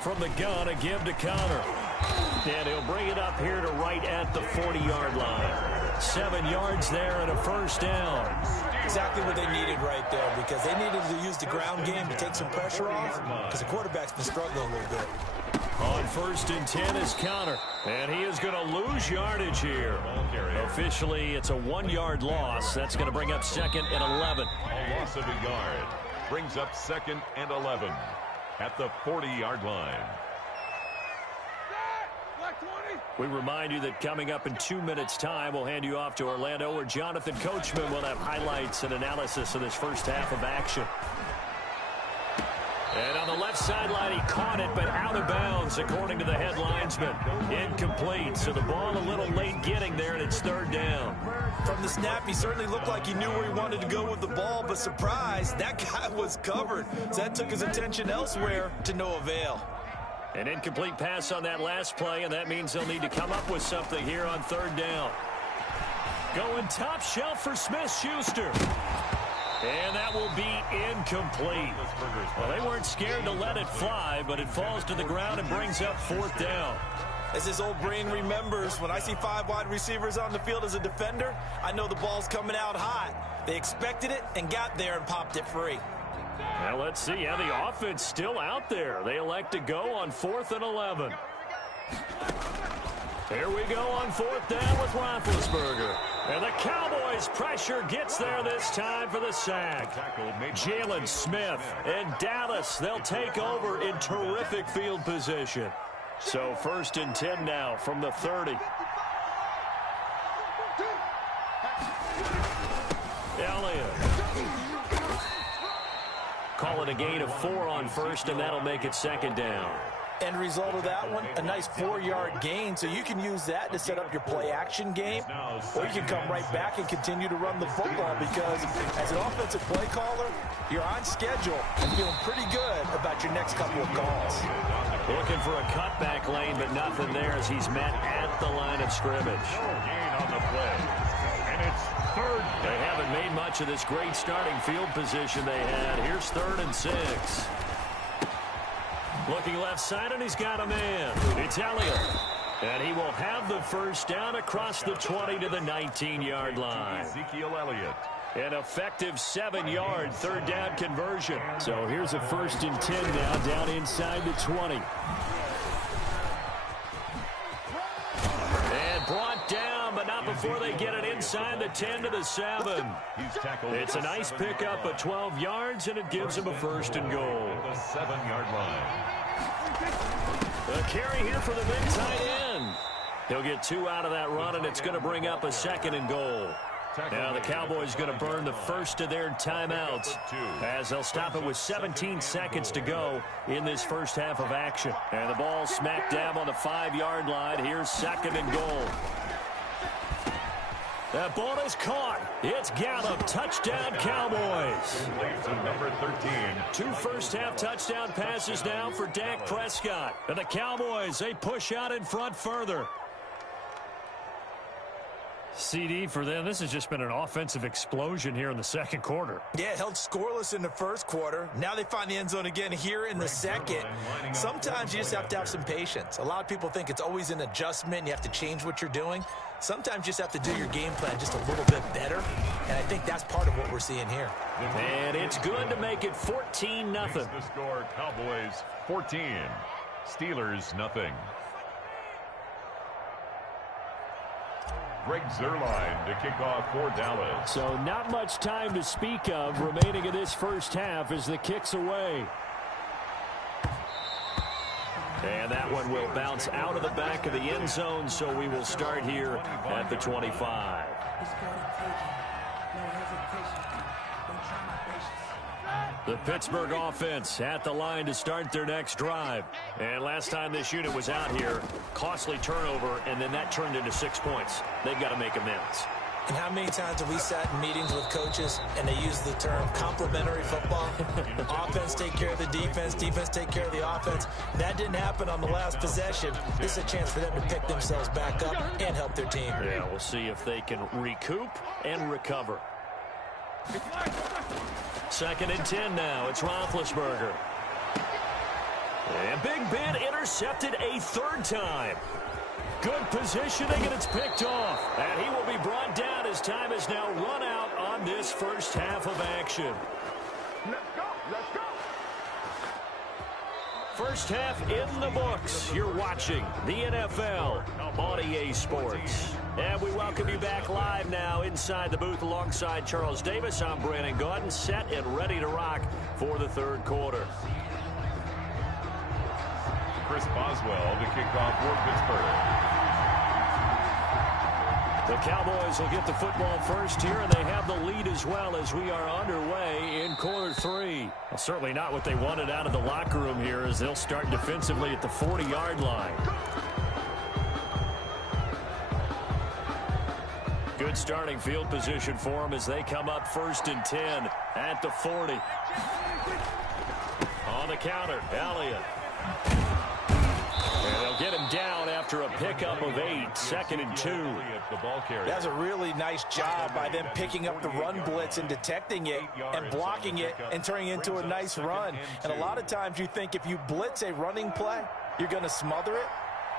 from the gun, a give to Connor. And he'll bring it up here to right at the 40-yard line. 7 yards there and a first down. Exactly what they needed right there, because they needed to use the ground game to take some pressure off, because the quarterback's been struggling a little bit. On 1st and 10 is Connor, and he is going to lose yardage here. Officially, it's a 1-yard loss. That's going to bring up 2nd and 11. A loss of a yard brings up 2nd and 11 at the 40-yard line. We remind you that coming up in 2 minutes' time, we'll hand you off to Orlando, where Jonathan Coachman will have highlights and analysis of this first half of action. And on the left sideline, he caught it, but out of bounds, according to the head linesman. Incomplete, so the ball a little late getting there, and it's 3rd down. From the snap, he certainly looked like he knew where he wanted to go with the ball, but surprise, that guy was covered. So that took his attention elsewhere to no avail. An incomplete pass on that last play, and that means they'll need to come up with something here on 3rd down. Going top shelf for Smith-Schuster. And that will be incomplete. Well, they weren't scared to let it fly, but it falls to the ground and brings up 4th down. As his old brain remembers, when I see 5 wide receivers on the field as a defender, I know the ball's coming out hot. They expected it and got there and popped it free. Now let's see how the offense still out there. They elect to go on 4th and 11. Here we go on 4th down with Roethlisberger. And the Cowboys' pressure gets there this time for the sack. Jalen Smith and Dallas, they'll take over in terrific field position. So 1st and 10 now from the 30. Elliott. Call it a gain of 4 on 1st, and that'll make it 2nd down. End result of that one, a nice 4-yard gain, so you can use that to set up your play-action game, or you can come right back and continue to run the football, because as an offensive play caller, you're on schedule and feeling pretty good about your next couple of calls. Looking for a cutback lane, but nothing there as he's met at the line of scrimmage. Gain on the play, and it's 3rd. They haven't made much of this great starting field position they had. Here's 3rd and 6. Looking left side, and he's got a man. It's Elliott. And he will have the first down across the 20 to the 19-yard line. Ezekiel Elliott. An effective 7-yard 3rd down conversion. So here's a 1st and 10 now, down inside the 20. And brought down, but not before they get it inside the 10 to the 7. It's a nice pickup of 12 yards, and it gives him a 1st and goal. The 7-yard line. A carry here for the big tight end. He'll get 2 out of that run, and it's going to bring up a 2nd and goal. Now the Cowboys going to burn the first of their timeouts as they'll stop it with 17 seconds to go in this first half of action. And the ball smack dab on the 5-yard line. Here's 2nd and goal. That ball is caught. It's Gallup. Touchdown, Cowboys. Number 13. 2 first-half touchdown passes now for Dak Prescott. And the Cowboys, they push out in front further. CD, for them, this has just been an offensive explosion here in the 2nd quarter. Yeah, held scoreless in the 1st quarter. Now they find the end zone again here in the 2nd. Sometimes you just have to have some patience. A lot of people think it's always an adjustment. You have to change what you're doing. Sometimes you just have to do your game plan just a little bit better. And I think that's part of what we're seeing here. And it's good to make it 14-0. The score, Cowboys 14, Steelers nothing. Greg Zuerlein to kick off for Dallas. So not much time to speak of remaining in this first half as the kick's away. And that one will bounce out of the back of the end zone, so we will start here at the 25. The Pittsburgh offense at the line to start their next drive. And last time this unit was out here, costly turnover, and then that turned into 6 points. They've got to make amends. And how many times have we sat in meetings with coaches and they use the term complementary football? Offense take care of the defense, defense take care of the offense. That didn't happen on the last possession. This is a chance for them to pick themselves back up and help their team. Yeah, we'll see if they can recoup and recover. 2nd and 10 now. It's Roethlisberger. And Big Ben intercepted a third time. Good positioning, and it's picked off. And he will be brought down as time is now run out on this first half of action. Let's go. Let's go. First half in the books. You're watching the NFL on EA Sports. And we welcome you back live now inside the booth alongside Charles Davis. I'm Brandon Gaudin, set and ready to rock for the third quarter. Chris Boswell to kick off for Pittsburgh. The Cowboys will get the football first here, and they have the lead as well as we are underway in quarter three. Well, certainly not what they wanted out of the locker room here as they'll start defensively at the 40-yard line. Good starting field position for them as they come up 1st and 10 at the 40. On the counter, Elliott. And they'll get him down after a pickup of 8, 2nd and 2. That's a really nice job by them picking up the run blitz and detecting it and blocking it and turning it into a nice run. And a lot of times you think if you blitz a running play, you're going to smother it.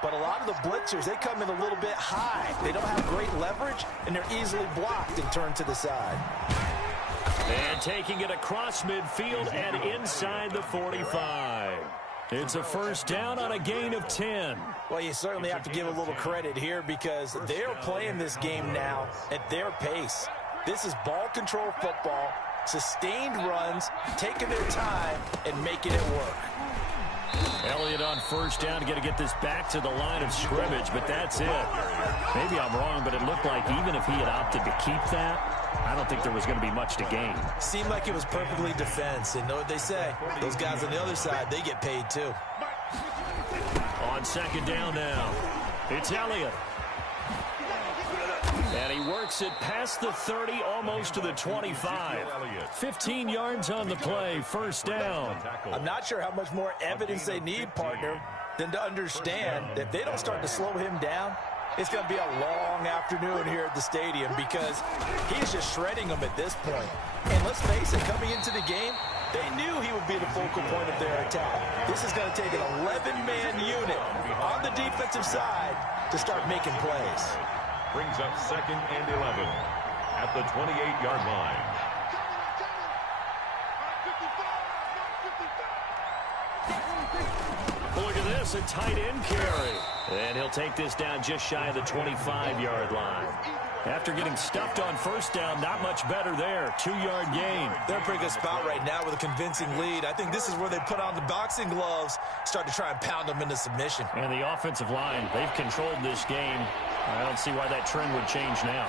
But a lot of the blitzers, they come in a little bit high. They don't have great leverage, and they're easily blocked and turned to the side. And taking it across midfield and inside the 45. It's a first down on a gain of 10. Well, you certainly have to give a little credit here because they're playing this game now at their pace. This is ball control football, sustained runs, taking their time, and making it work. Elliott on first down, going to get this back to the line of scrimmage, but that's it. Maybe I'm wrong, but it looked like even if he had opted to keep that, I don't think there was going to be much to gain. Seemed like it was perfectly defense, and know what they say. Those guys on the other side, they get paid too. On second down now, it's Elliott. And he works it past the 30, almost to the 25. 15 yards on the play, first down. I'm not sure how much more evidence they need, partner, than to understand that if they don't start to slow him down, it's going to be a long afternoon here at the stadium because he's just shredding them at this point. And let's face it, coming into the game, they knew he would be the focal point of their attack. This is going to take an 11-man unit on the defensive side to start making plays. Brings up 2nd and 11 at the 28-yard line. Look at this, a tight end carry. And he'll take this down just shy of the 25-yard line. After getting stuffed on first down, not much better there. 2-yard gain. They're in a pretty good spot right now with a convincing lead. I think this is where they put on the boxing gloves, start to try and pound them into submission. And the offensive line, they've controlled this game. I don't see why that trend would change now.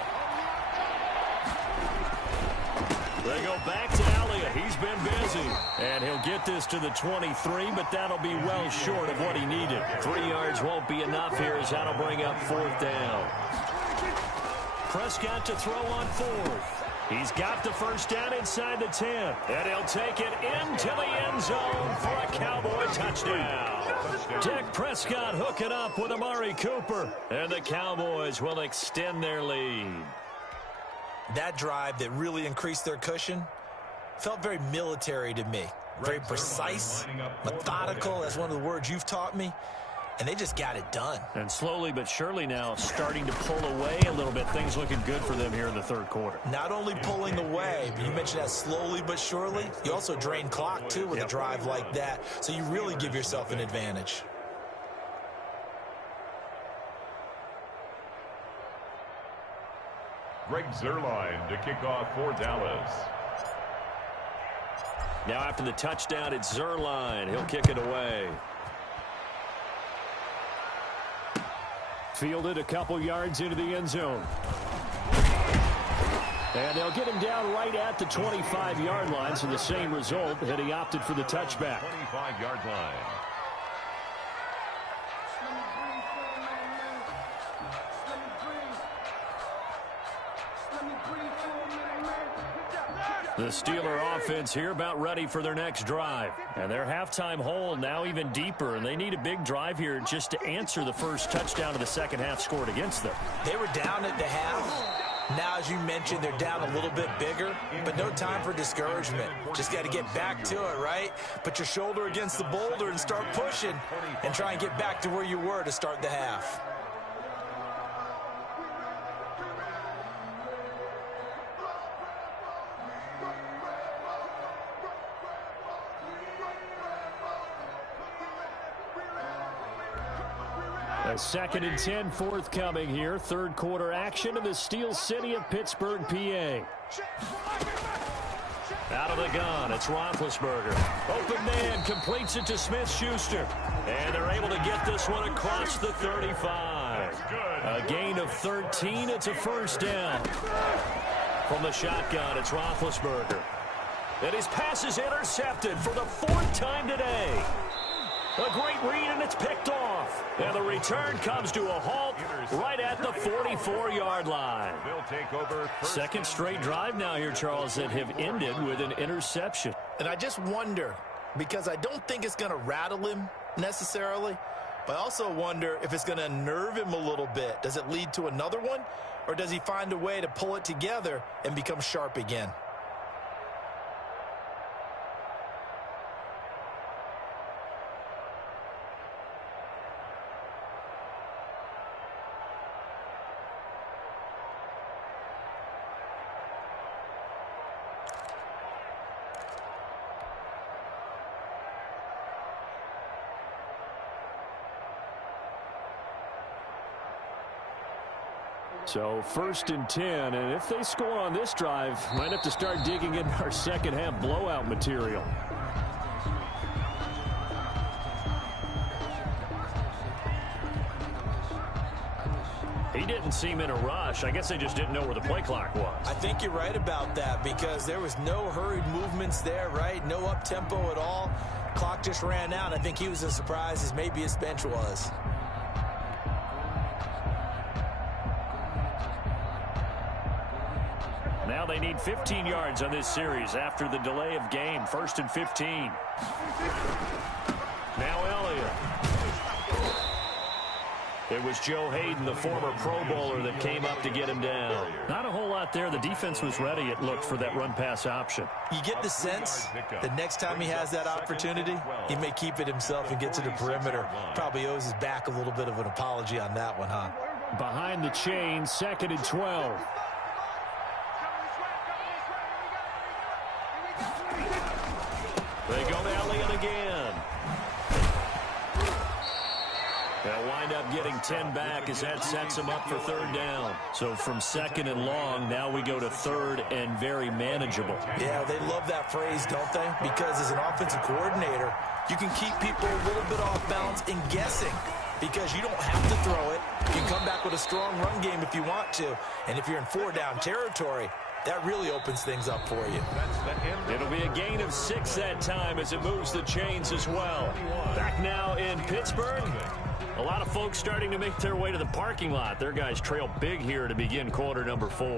They go back to Elliott. He's been busy. And he'll get this to the 23, but that'll be well short of what he needed. 3 yards won't be enough here as that'll bring up 4th down. Prescott to throw on 4th. He's got the first down inside the 10. And he'll take it into the end zone for a Cowboy touchdown. Dak Prescott hooking up with Amari Cooper. And the Cowboys will extend their lead. That drive that really increased their cushion felt very military to me. Very precise, methodical. That's one of the words you've taught me. And they just got it done. And slowly but surely now starting to pull away a little bit. Things looking good for them here in the third quarter. Not only pulling away, but you mentioned that slowly but surely. You also drain clock, too, with a drive like that. So you really give yourself an advantage. Greg Zuerlein to kick off for Dallas. Now after the touchdown, it's Zuerlein. He'll kick it away. Fielded a couple yards into the end zone. And they'll get him down right at the 25-yard line, so the same result that he opted for the touchback. 25-yard line. The Steeler offense here about ready for their next drive. And their halftime hole now even deeper, and they need a big drive here just to answer the first touchdown of the second half scored against them. They were down at the half, Now, as you mentioned, they're down a little bit bigger, but no time for discouragement. Just got to get back to it, right? Put your shoulder against the boulder and start pushing and try and get back to where you were to start the half. A 2nd and 10 forthcoming here. Third quarter action in the Steel City of Pittsburgh, PA. Out of the gun, it's Roethlisberger. Open man, completes it to Smith-Schuster. And they're able to get this one across the 35. A gain of 13. It's a first down. From the shotgun, it's Roethlisberger. And his pass is intercepted for the 4th time today. A great read, and it's picked off. And the return comes to a halt right at the 44-yard line. They'll take over. Second straight drive now here, Charles, that have ended with an interception. And I just wonder, because I don't think it's going to rattle him necessarily, but I also wonder if it's going to unnerve him a little bit. Does it lead to another one, or does he find a way to pull it together and become sharp again? So 1st and 10, and if they score on this drive, might have to start digging in our second half blowout material. He didn't seem in a rush. I guess they just didn't know where the play clock was. I think you're right about that, because there was no hurried movements there, right? No up-tempo at all. Clock just ran out. I think he was as surprised as maybe his bench was. Now they need 15 yards on this series after the delay of game. 1st and 15. Now Elliott. It was Joe Hayden, the former Pro Bowler, that came up to get him down. Not a whole lot there. The defense was ready, it looked, for that run-pass option. You get the sense that next time he has that opportunity, he may keep it himself and get to the perimeter. Probably owes his back a little bit of an apology on that one, huh? Behind the chain, 2nd and 12. They go to Elliott again. They'll wind up getting 10 back as that sets them up for 3rd down. So from 2nd and long, now we go to 3rd and very manageable. Yeah, they love that phrase, don't they? Because as an offensive coordinator, you can keep people a little bit off balance and guessing, because you don't have to throw it. You can come back with a strong run game if you want to. And if you're in 4-down territory, that really opens things up for you. It'll be a gain of 6 that time as it moves the chains as well. Back now in Pittsburgh. A lot of folks starting to make their way to the parking lot. Their guys trail big here to begin quarter number 4.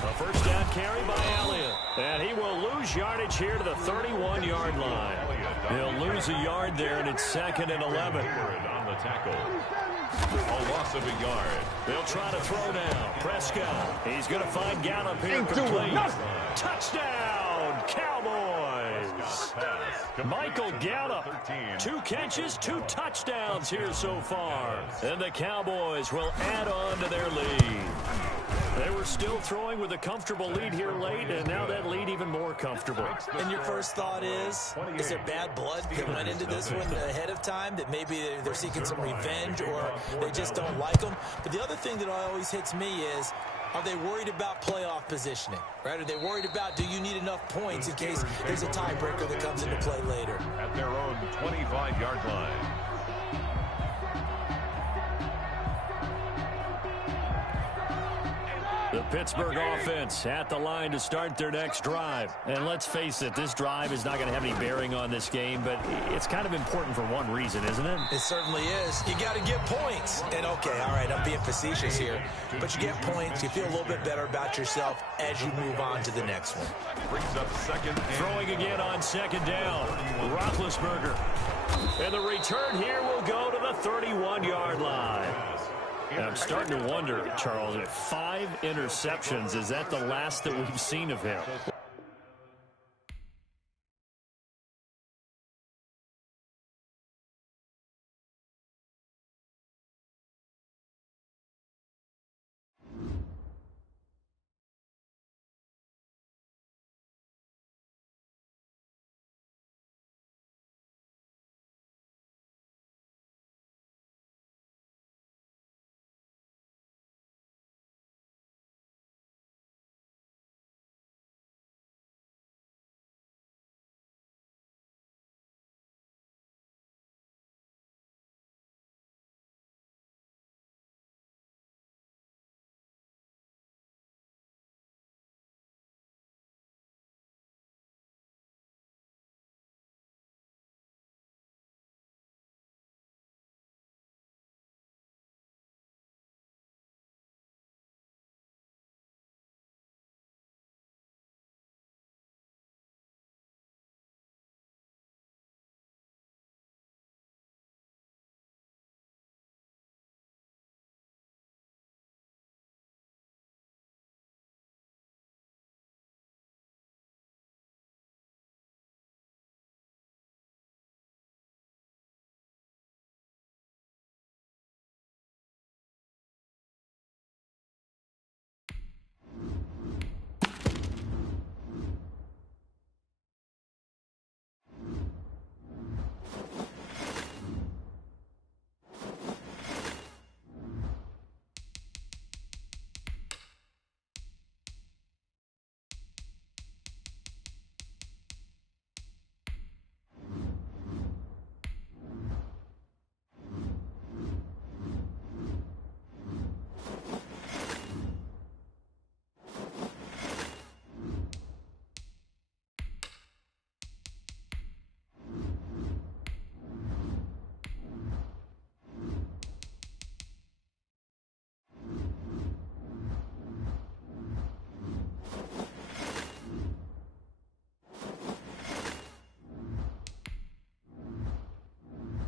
A first down carry by Elliott. And he will lose yardage here to the 31-yard line. He'll lose a yard there, and it's 2nd and 11. On the tackle. A loss of a yard. They'll try to throw now. Prescott. He's going to find Gallup here complete. Touchdown, Cowboys. Michael Gallup. 2 catches, 2 touchdowns here so far. And the Cowboys will add on to their lead. They were still throwing with a comfortable lead here late, and now that lead even more comfortable. And your first thought is there bad blood that went into this one ahead of time, that maybe they're seeking some revenge, or they just don't like them? But the other thing that always hits me is, are they worried about playoff positioning, right? Are they worried about, do you need enough points in case there's a tiebreaker that comes into play later? At their own 25-yard line. The Pittsburgh offense at the line to start their next drive. And let's face it, this drive is not going to have any bearing on this game, but it's kind of important for one reason, isn't it? It certainly is. You got to get points. And, okay, all right, I'm being facetious here, but you get points, you feel a little bit better about yourself as you move on to the next one. Brings up second. Throwing again on second down. Roethlisberger. And the return here will go to the 31-yard line. And I'm starting to wonder, Charles, if 5 interceptions, is that the last that we've seen of him?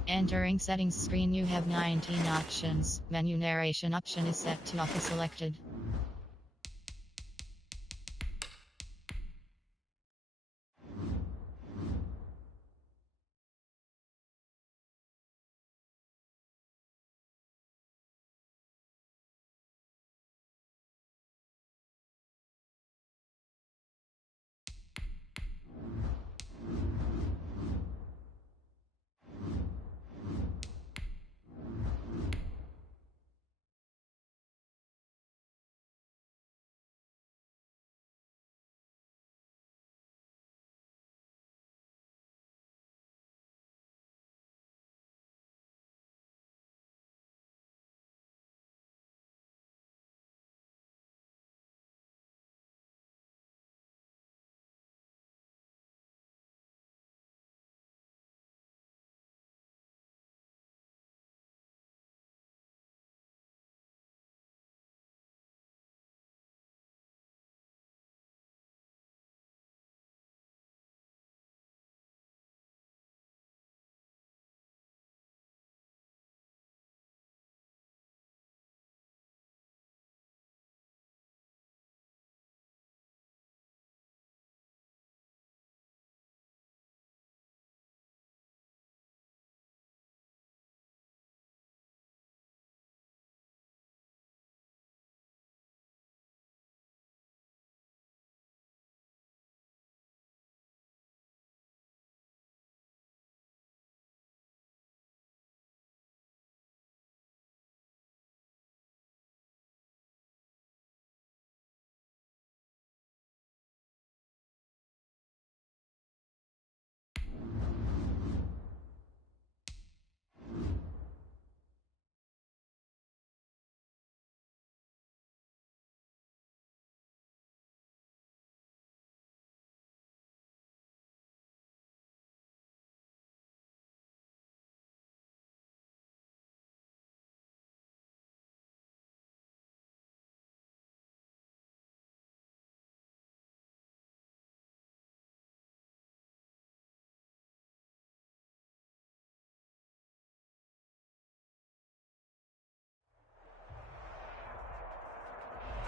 Entering settings screen, you have 19 options. Menu narration option is set to auto selected.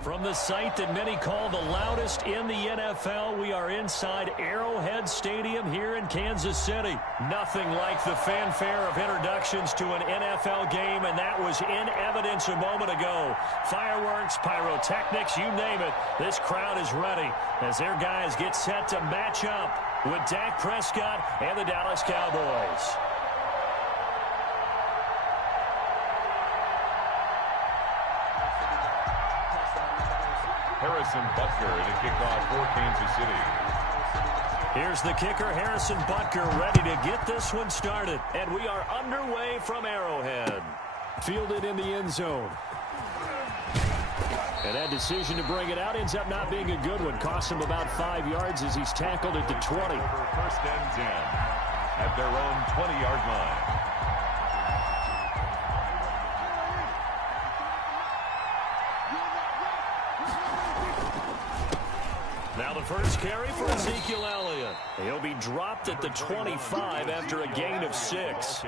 From the site that many call the loudest in the NFL, we are inside Arrowhead Stadium here in Kansas City. Nothing like the fanfare of introductions to an NFL game, and that was in evidence a moment ago. Fireworks, pyrotechnics, you name it. This crowd is ready as their guys get set to match up with Dak Prescott and the Dallas Cowboys. Harrison Butker in a kickoff for Kansas City. Here's the kicker, Harrison Butker, ready to get this one started. And we are underway from Arrowhead. Fielded in the end zone. And that decision to bring it out ends up not being a good one. Costs him about 5 yards as he's tackled at the 20. First and 10 at their own 20-yard line. Now the first carry for Ezekiel Elliott. He'll be dropped at the 25 after a gain of 6.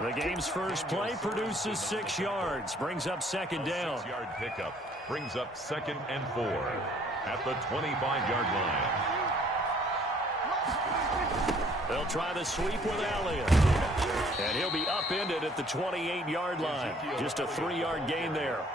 The game's first play produces 6 yards. Brings up second down. 6-yard pickup brings up 2nd and 4 at the 25-yard line. They'll try the sweep with Elliott. And he'll be upended at the 28-yard line. Just a 3-yard gain there.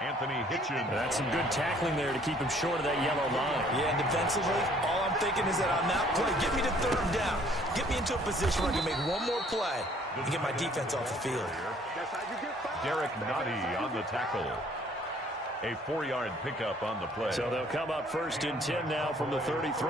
Anthony Hitchens. That's some good tackling there to keep him short of that yellow line. Yeah, and defensively, all I'm thinking is that on that play, get me to 3rd down. Get me into a position where I can make one more play and get my defense off the field. Derek Nottie on the tackle. A 4-yard pickup on the play. So they'll come up 1st and 10 now from the 33.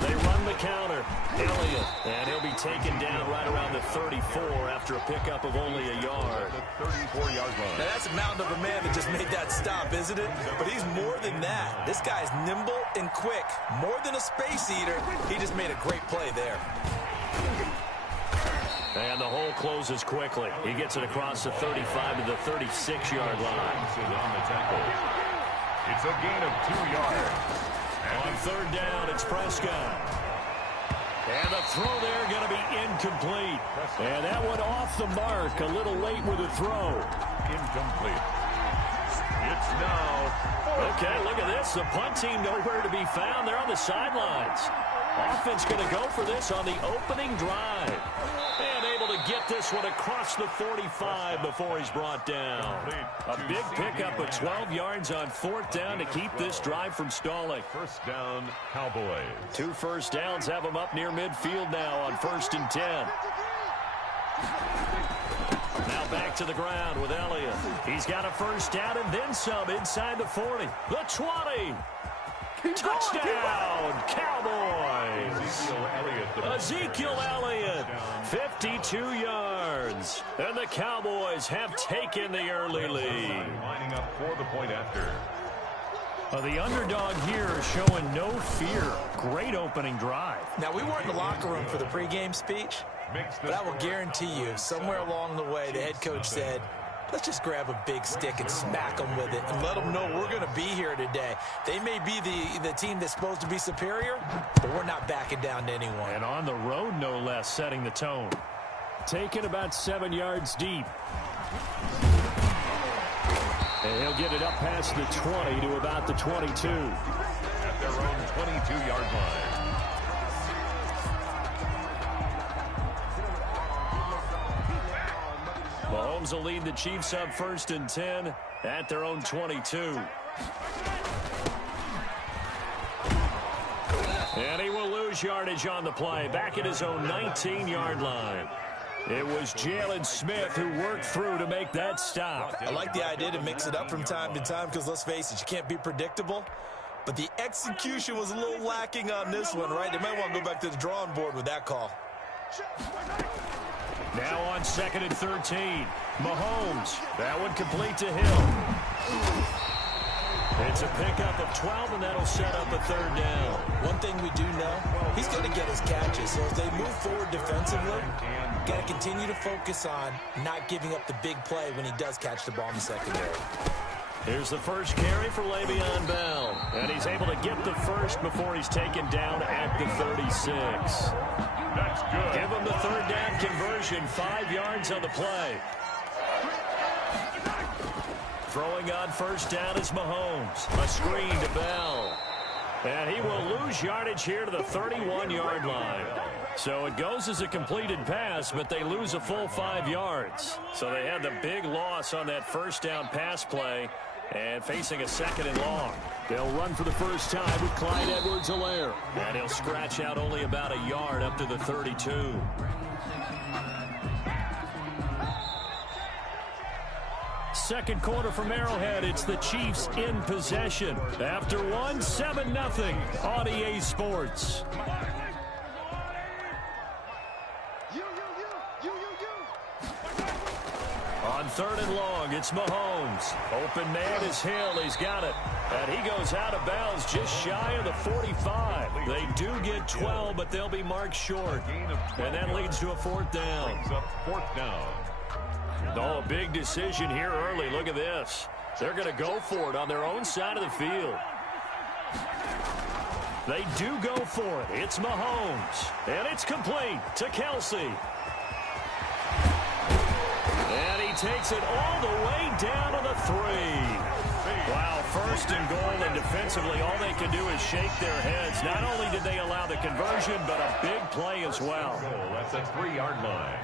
They run the counter. Elliott, and he'll be taken down right around the 34 after a pickup of only a yard. The 34-yard line. Now that's a mountain of a man that just made that stop, isn't it? But he's more than that. This guy's nimble and quick. More than a space eater. He just made a great play there. And the hole closes quickly. He gets it across the 35 to the 36-yard line. On the tackle. It's a gain of 2 yards. On 3rd down, it's Prescott. And the throw there going to be incomplete. And that one off the mark. A little late with the throw. Incomplete. It's now. Okay, look at this. The punt team nowhere to be found. They're on the sidelines. Offense going to go for this on the opening drive. And able to get this one across the 45 before he's brought down. A big pickup of 12 yards on 4th down to keep this drive from stalling. First down, Cowboys. 2 first downs have them up near midfield now on 1st and 10. Now back to the ground with Elliott. He's got a first down and then some inside the 40. The 20. Touchdown, Cowboys! Ezekiel Elliott, 52 yards. And the Cowboys have taken the early lead. Lining up for the point after. The underdog here showing no fear. Great opening drive. Now, we weren't in the locker room for the pregame speech, but I will guarantee you, somewhere along the way, the head coach said, let's just grab a big stick and smack them with it and let them know we're going to be here today. They may be the team that's supposed to be superior, but we're not backing down to anyone. And on the road, no less, setting the tone. Taken about 7 yards deep. And he'll get it up past the 20 to about the 22. At their own 22-yard line. Mahomes will lead the Chiefs up 1st and 10 at their own 22. And he will lose yardage on the play, back at his own 19-yard line. It was Jalen Smith who worked through to make that stop. I like the idea to mix it up from time to time because, let's face it, you can't be predictable. But the execution was a little lacking on this one, right? They might want to go back to the drawing board with that call. Now on 2nd and 13. Mahomes. That one complete to Hill. It's a pickup of 12, and that'll set up a 3rd down. One thing we do know, he's going to get his catches. So as they move forward defensively, got to continue to focus on not giving up the big play when he does catch the ball in the secondary. Here's the first carry for Le'Veon Bell. And he's able to get the first before he's taken down at the 36. That's good. Give him the 3rd down conversion, 5 yards on the play. Throwing on first down is Mahomes. A screen to Bell. And he will lose yardage here to the 31-yard line. So it goes as a completed pass, but they lose a full 5 yards. So they had the big loss on that first down pass play and facing a second and long. They'll run for the first time with Clyde Edwards-Helaire. And he'll scratch out only about a yard up to the 32. Second quarter from Arrowhead. It's the Chiefs in possession. After one, 7-0 on EA Sports. On third and long, it's Mahomes. Open man is Hill. He's got it. And he goes out of bounds just shy of the 45. They do get 12, but they'll be marked short. And that leads to a fourth down. Fourth down. Oh, a big decision here early. Look at this. They're going to go for it on their own side of the field. They do go for it. It's Mahomes. And it's complete to Kelsey. And he takes it all the way down to the 3. Wow, first and goal, and defensively all they can do is shake their heads. Not only did they allow the conversion, but a big play as well. That's a 3-yard line.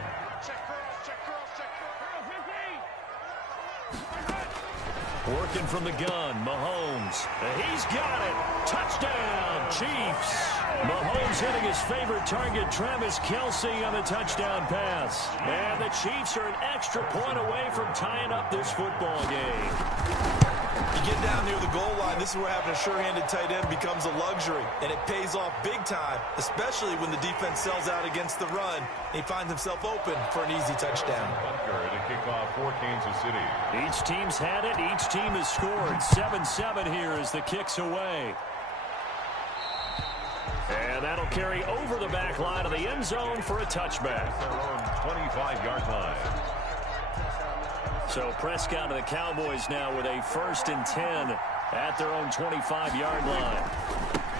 Working from the gun, Mahomes. And he's got it. Touchdown, Chiefs. Mahomes hitting his favorite target, Travis Kelce, on the touchdown pass. And the Chiefs are an extra point away from tying up this football game. You get down near the goal line, this is where having a sure-handed tight end becomes a luxury, and it pays off big time, especially when the defense sells out against the run, and he finds himself open for an easy touchdown. To kick off for Kansas City. Each team's had it. Each team has scored. 7-7 here as the kick's away. And that'll carry over the back line of the end zone for a touchback. Their own 25-yard line. So Prescott and the Cowboys now with a 1st and 10 at their own 25-yard line.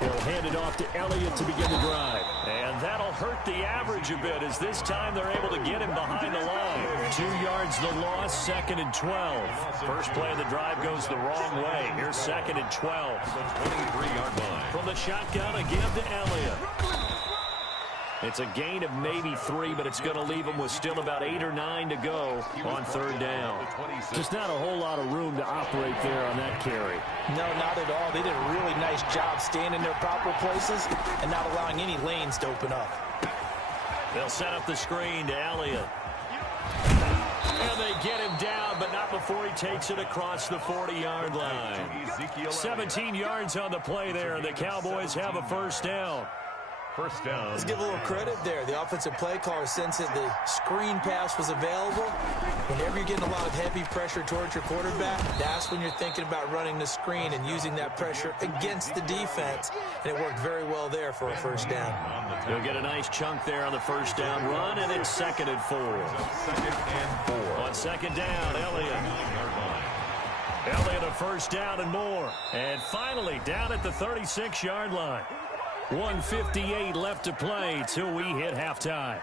He'll hand it off to Elliott to begin the drive. And that'll hurt the average a bit as this time they're able to get him behind the line. 2 yards the loss, 2nd and 12. First play of the drive goes the wrong way. Here's 2nd and 12. The 23-yard line. From the shotgun, a give to Elliott. It's a gain of maybe 3, but it's going to leave them with still about 8 or 9 to go on third down. Just not a whole lot of room to operate there on that carry. No, not at all. They did a really nice job staying in their proper places and not allowing any lanes to open up. They'll set up the screen to Elliott. And they get him down, but not before he takes it across the 40-yard line. 17 yards on the play there, and the Cowboys have a first down. First down. Let's give a little credit there. The offensive play caller sensed that the screen pass was available. Whenever you're getting a lot of heavy pressure towards your quarterback, that's when you're thinking about running the screen and using that pressure against the defense. And it worked very well there for a first down. They'll get a nice chunk there on the first down run, and it's 2nd and 4. 2nd and 4. On 2nd down, Elliott. Elliott a first down and more. And finally down at the 36-yard line. 1:58 left to play till we hit halftime.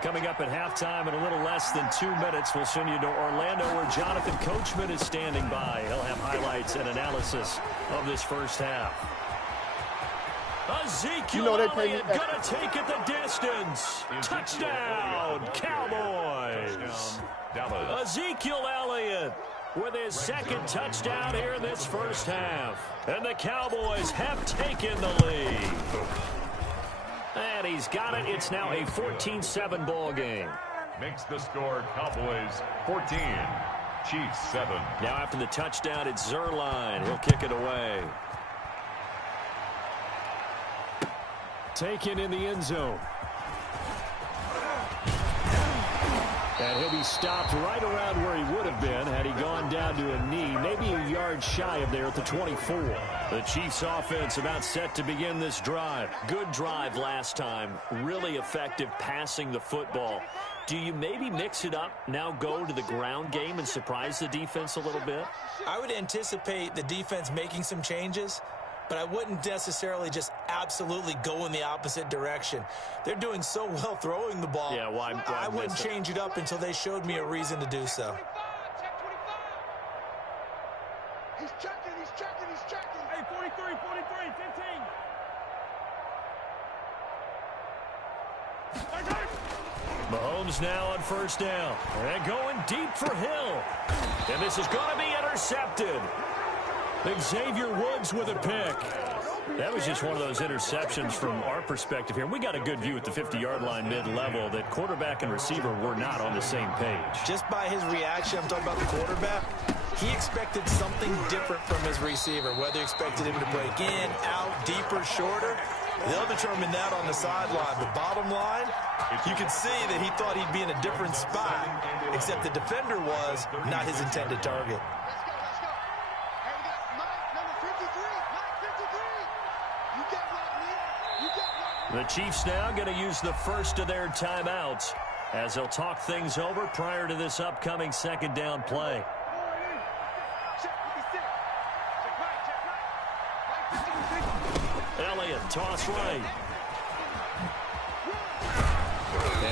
Coming up at halftime in a little less than 2 minutes, we'll send you to Orlando where Jonathan Coachman is standing by. He'll have highlights and analysis of this first half. Ezekiel Elliott gonna take it the distance. Touchdown, Cowboys. Ezekiel Elliott with his 2nd touchdown here in this first half. And the Cowboys have taken the lead. And he's got it. It's now a 14-7 ball game. Makes the score Cowboys 14, Chiefs 7. Now after the touchdown, it's Zerline. He'll kick it away. Taken in the end zone. And he'll be stopped right around where he would have been had he gone down to a knee, maybe a yard shy of there at the 24. The Chiefs offense about set to begin this drive. Good drive last time. Really effective passing the football. Do you maybe mix it up, now go to the ground game and surprise the defense a little bit? I would anticipate the defense making some changes. but I wouldn't necessarily just absolutely go in the opposite direction. They're doing so well throwing the ball. Yeah, why I wouldn't change it up until they showed me a reason to do so. He's checking. Hey, 43, 15. Mahomes now on first down. And going deep for Hill. And this is going to be intercepted. Xavier Woods with a pick. That was just one of those interceptions from our perspective here. We got a good view at the 50-yard line mid-level that quarterback and receiver were not on the same page. Just by his reaction, I'm talking about the quarterback, he expected something different from his receiver, whether he expected him to break in, out, deeper, shorter. They'll determine that on the sideline. The bottom line, you can see that he thought he'd be in a different spot, except the defender was not his intended target. The Chiefs now going to use the first of their timeouts as they'll talk things over prior to this upcoming second down play. Elliott, toss right.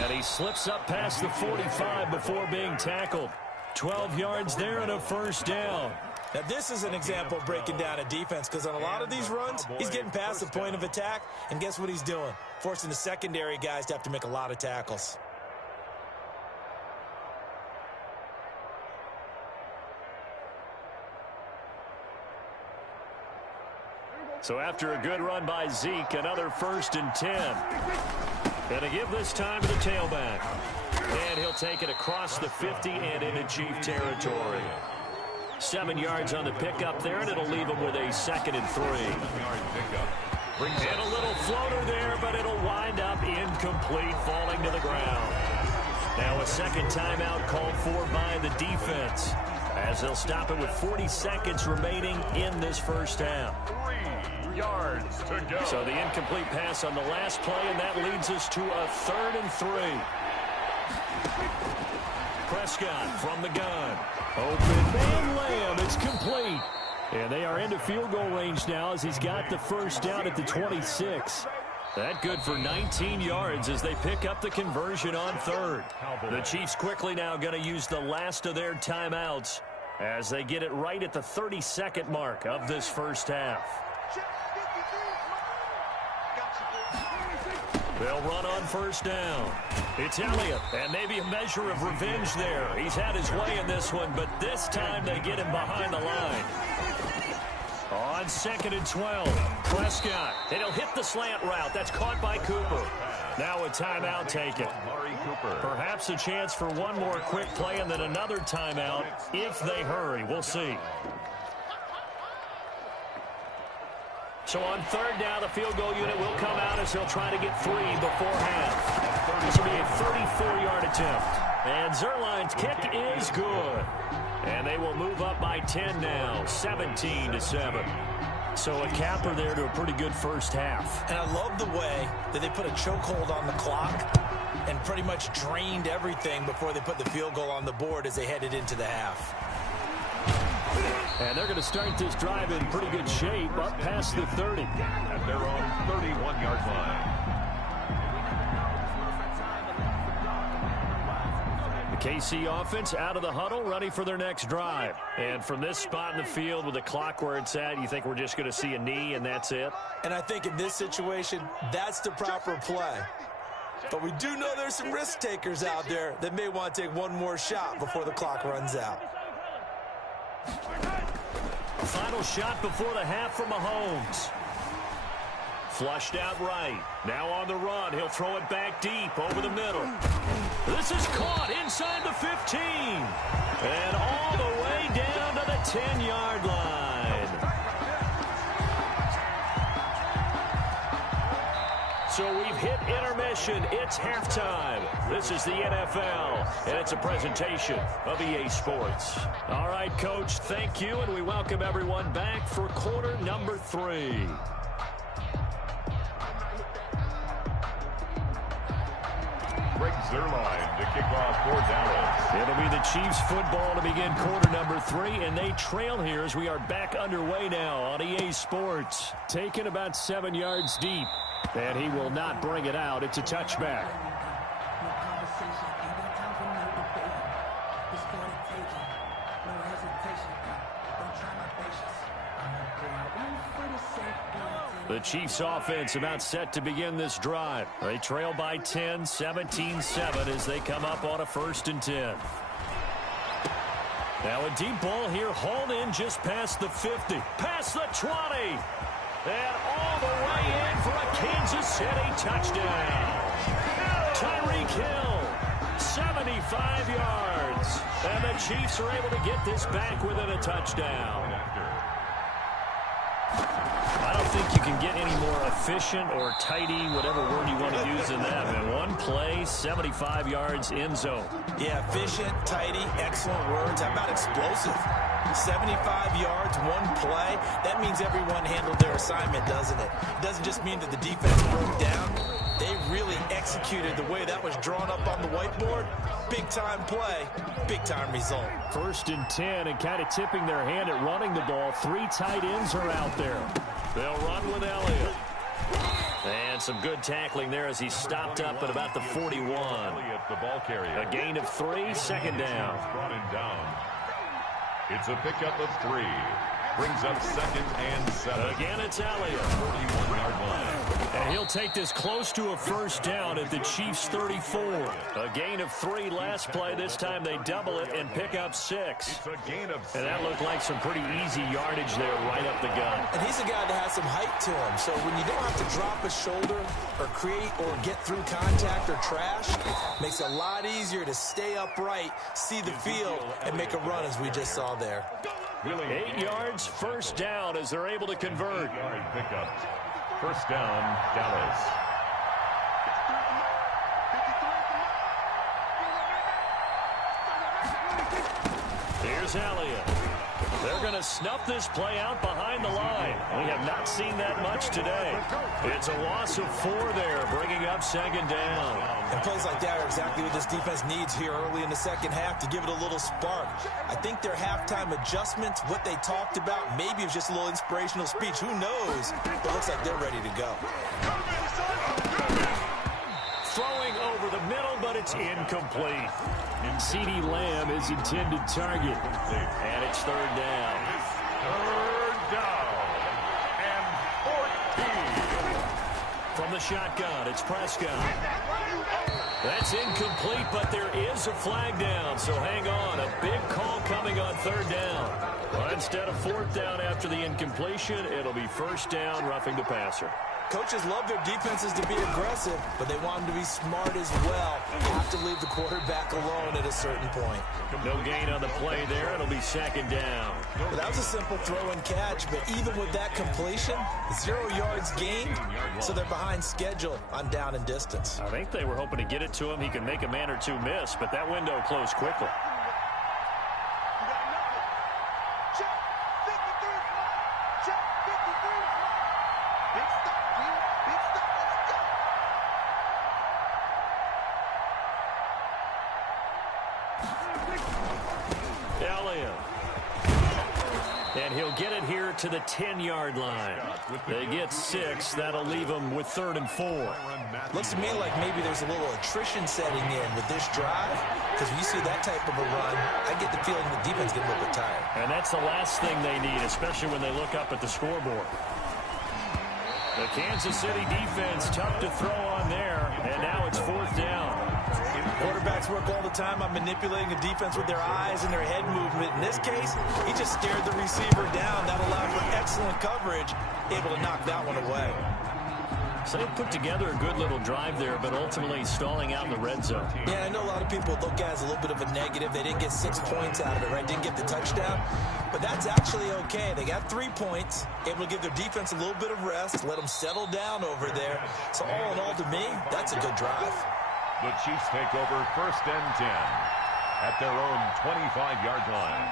And he slips up past the 45 before being tackled. 12 yards there and a first down. Now, this is an example of breaking down a defense, because on a lot of these runs, he's getting past the point of attack, and guess what he's doing? Forcing the secondary guys to have to make a lot of tackles. So after a good run by Zeke, another 1st and 10. Gonna give this time to the tailback. And he'll take it across the 50 and into Chief territory. 7 yards on the pickup there, and it'll leave him with a 2nd and 3. And a little floater there, but it'll wind up incomplete, falling to the ground. Now a second timeout called for by the defense, as they'll stop it with 40 seconds remaining in this first half. 3 yards to go. So the incomplete pass on the last play, and that leads us to a 3rd and 3. Prescott from the gun. Open man, Lamb. It's complete. And they are into field goal range now as he's got the first down at the 26. That good for 19 yards as they pick up the conversion on 3rd. The Chiefs quickly now going to use the last of their timeouts as they get it right at the 32nd mark of this first half. They'll run on first down. It's Elliott, and maybe a measure of revenge there. He's had his way in this one, but this time they get him behind the line. On 2nd and 12, Prescott. And he'll hit the slant route. That's caught by Cooper. Now a timeout taken. Perhaps a chance for one more quick play and then another timeout if they hurry. We'll see. So on 3rd down, the field goal unit will come out as he'll try to get 3 before half. This will be a 34-yard attempt. And Zerline's kick is good. And they will move up by 10 now, 17-7. So a capper there to a pretty good first half. And I love the way that they put a chokehold on the clock and pretty much drained everything before they put the field goal on the board as they headed into the half. And they're going to start this drive in pretty good shape up past the 30. At their own 31-yard line. The KC offense out of the huddle, ready for their next drive. And from this spot in the field with the clock where it's at, you think we're just going to see a knee and that's it? And I think in this situation, that's the proper play. But we do know there's some risk takers out there that may want to take one more shot before the clock runs out. Final shot before the half from Mahomes. Flushed out right. Now on the run. He'll throw it back deep over the middle. This is caught inside the 15. And all the way down to the 10-yard line. So we've hit intermission. It's halftime. This is the NFL, and it's a presentation of EA Sports. All right, Coach, thank you, and we welcome everyone back for quarter number 3. Craig Zerline to kick off for Dallas. It'll be the Chiefs football to begin quarter number 3, and they trail here as we are back underway now on EA Sports. Taken about 7 yards deep, and he will not bring it out. It's a touchback. The Chiefs offense about set to begin this drive. They trail by 10, 17-7 as they come up on a 1st and 10. Now a deep ball here, hauled in just past the 50, past the 20, and all the way in for a Kansas City touchdown. Tyreek Hill, 75 yards, and the Chiefs are able to get this back within a touchdown. I don't think you can get any more efficient or tidy, whatever word you want to use in that. In one play, 75 yards in zone. Yeah, efficient, tidy, excellent words. How about explosive? 75 yards, one play. That means everyone handled their assignment, doesn't it? It doesn't just mean that the defense broke down. They really executed the way that was drawn up on the whiteboard. Big-time play, big-time result. 1st and 10, and kind of tipping their hand at running the ball. 3 tight ends are out there. They'll run with Elliott. And some good tackling there as he stopped up at about the 41. The ball carrier. A gain of 3, 2nd down. Brought him down. It's a pickup of 3. Brings up 2nd and 7. Again, it's Elliott. 41-yard line. And he'll take this close to a 1st down at the Chiefs' 34. A gain of 3 last play. This time they double it and pick up 6. It's a gain of 6. And that looked like some pretty easy yardage there right up the gut. And he's a guy that has some height to him. So when you don't have to drop a shoulder or create or get through contact or trash, makes it a lot easier to stay upright, see the field, and make a run as we just saw there. 8 yards, 1st down as they're able to convert. Pickup. 1st down, Dallas. Here's Elliott. They're going to snuff this play out behind the line. We have not seen that much today. It's a loss of 4 there, bringing up 2nd down. And plays like that are exactly what this defense needs here early in the 2nd half to give it a little spark. I think their halftime adjustments, what they talked about, maybe it was just a little inspirational speech. Who knows? But it looks like they're ready to go. Throwing over the middle, but it's incomplete. And CeeDee Lamb is intended target. And it's 3rd down. 3rd down. And 14. From the shotgun, it's Prescott. That's incomplete, but there is a flag down, so hang on. A big call coming on 3rd down. Well, instead of 4th down after the incompletion, it'll be 1st down, roughing the passer. Coaches love their defenses to be aggressive, but they want them to be smart as well. You have to leave the quarterback alone at a certain point. No gain on the play there. It'll be 2nd down. Well, that was a simple throw and catch, but even with that completion, 0 yards gained, so they're behind schedule on down and distance. I think they were hoping to get it to him. He can make a man or two miss, but that window closed quickly. And he'll get it here to the 10-yard line. They get 6. That'll leave them with 3rd and 4. Looks to me like maybe there's a little attrition setting in with this drive, because when you see that type of a run, I get the feeling the defense is getting a little bit tired. And that's the last thing they need, especially when they look up at the scoreboard. The Kansas City defense tough to throw on there, and now it's 4th down. Quarterbacks work all the time on manipulating a defense with their eyes and their head movement. In this case, he just stared the receiver down. That allowed for excellent coverage, able to knock that one away. So they put together a good little drive there, but ultimately stalling out in the red zone. Yeah, I know a lot of people look at it as a little bit of a negative. They didn't get 6 points out of it, right? Didn't get the touchdown. But that's actually okay. They got 3 points, able to give their defense a little bit of rest, let them settle down over there. So all in all, to me, that's a good drive. The Chiefs take over 1st and 10 at their own 25-yard line.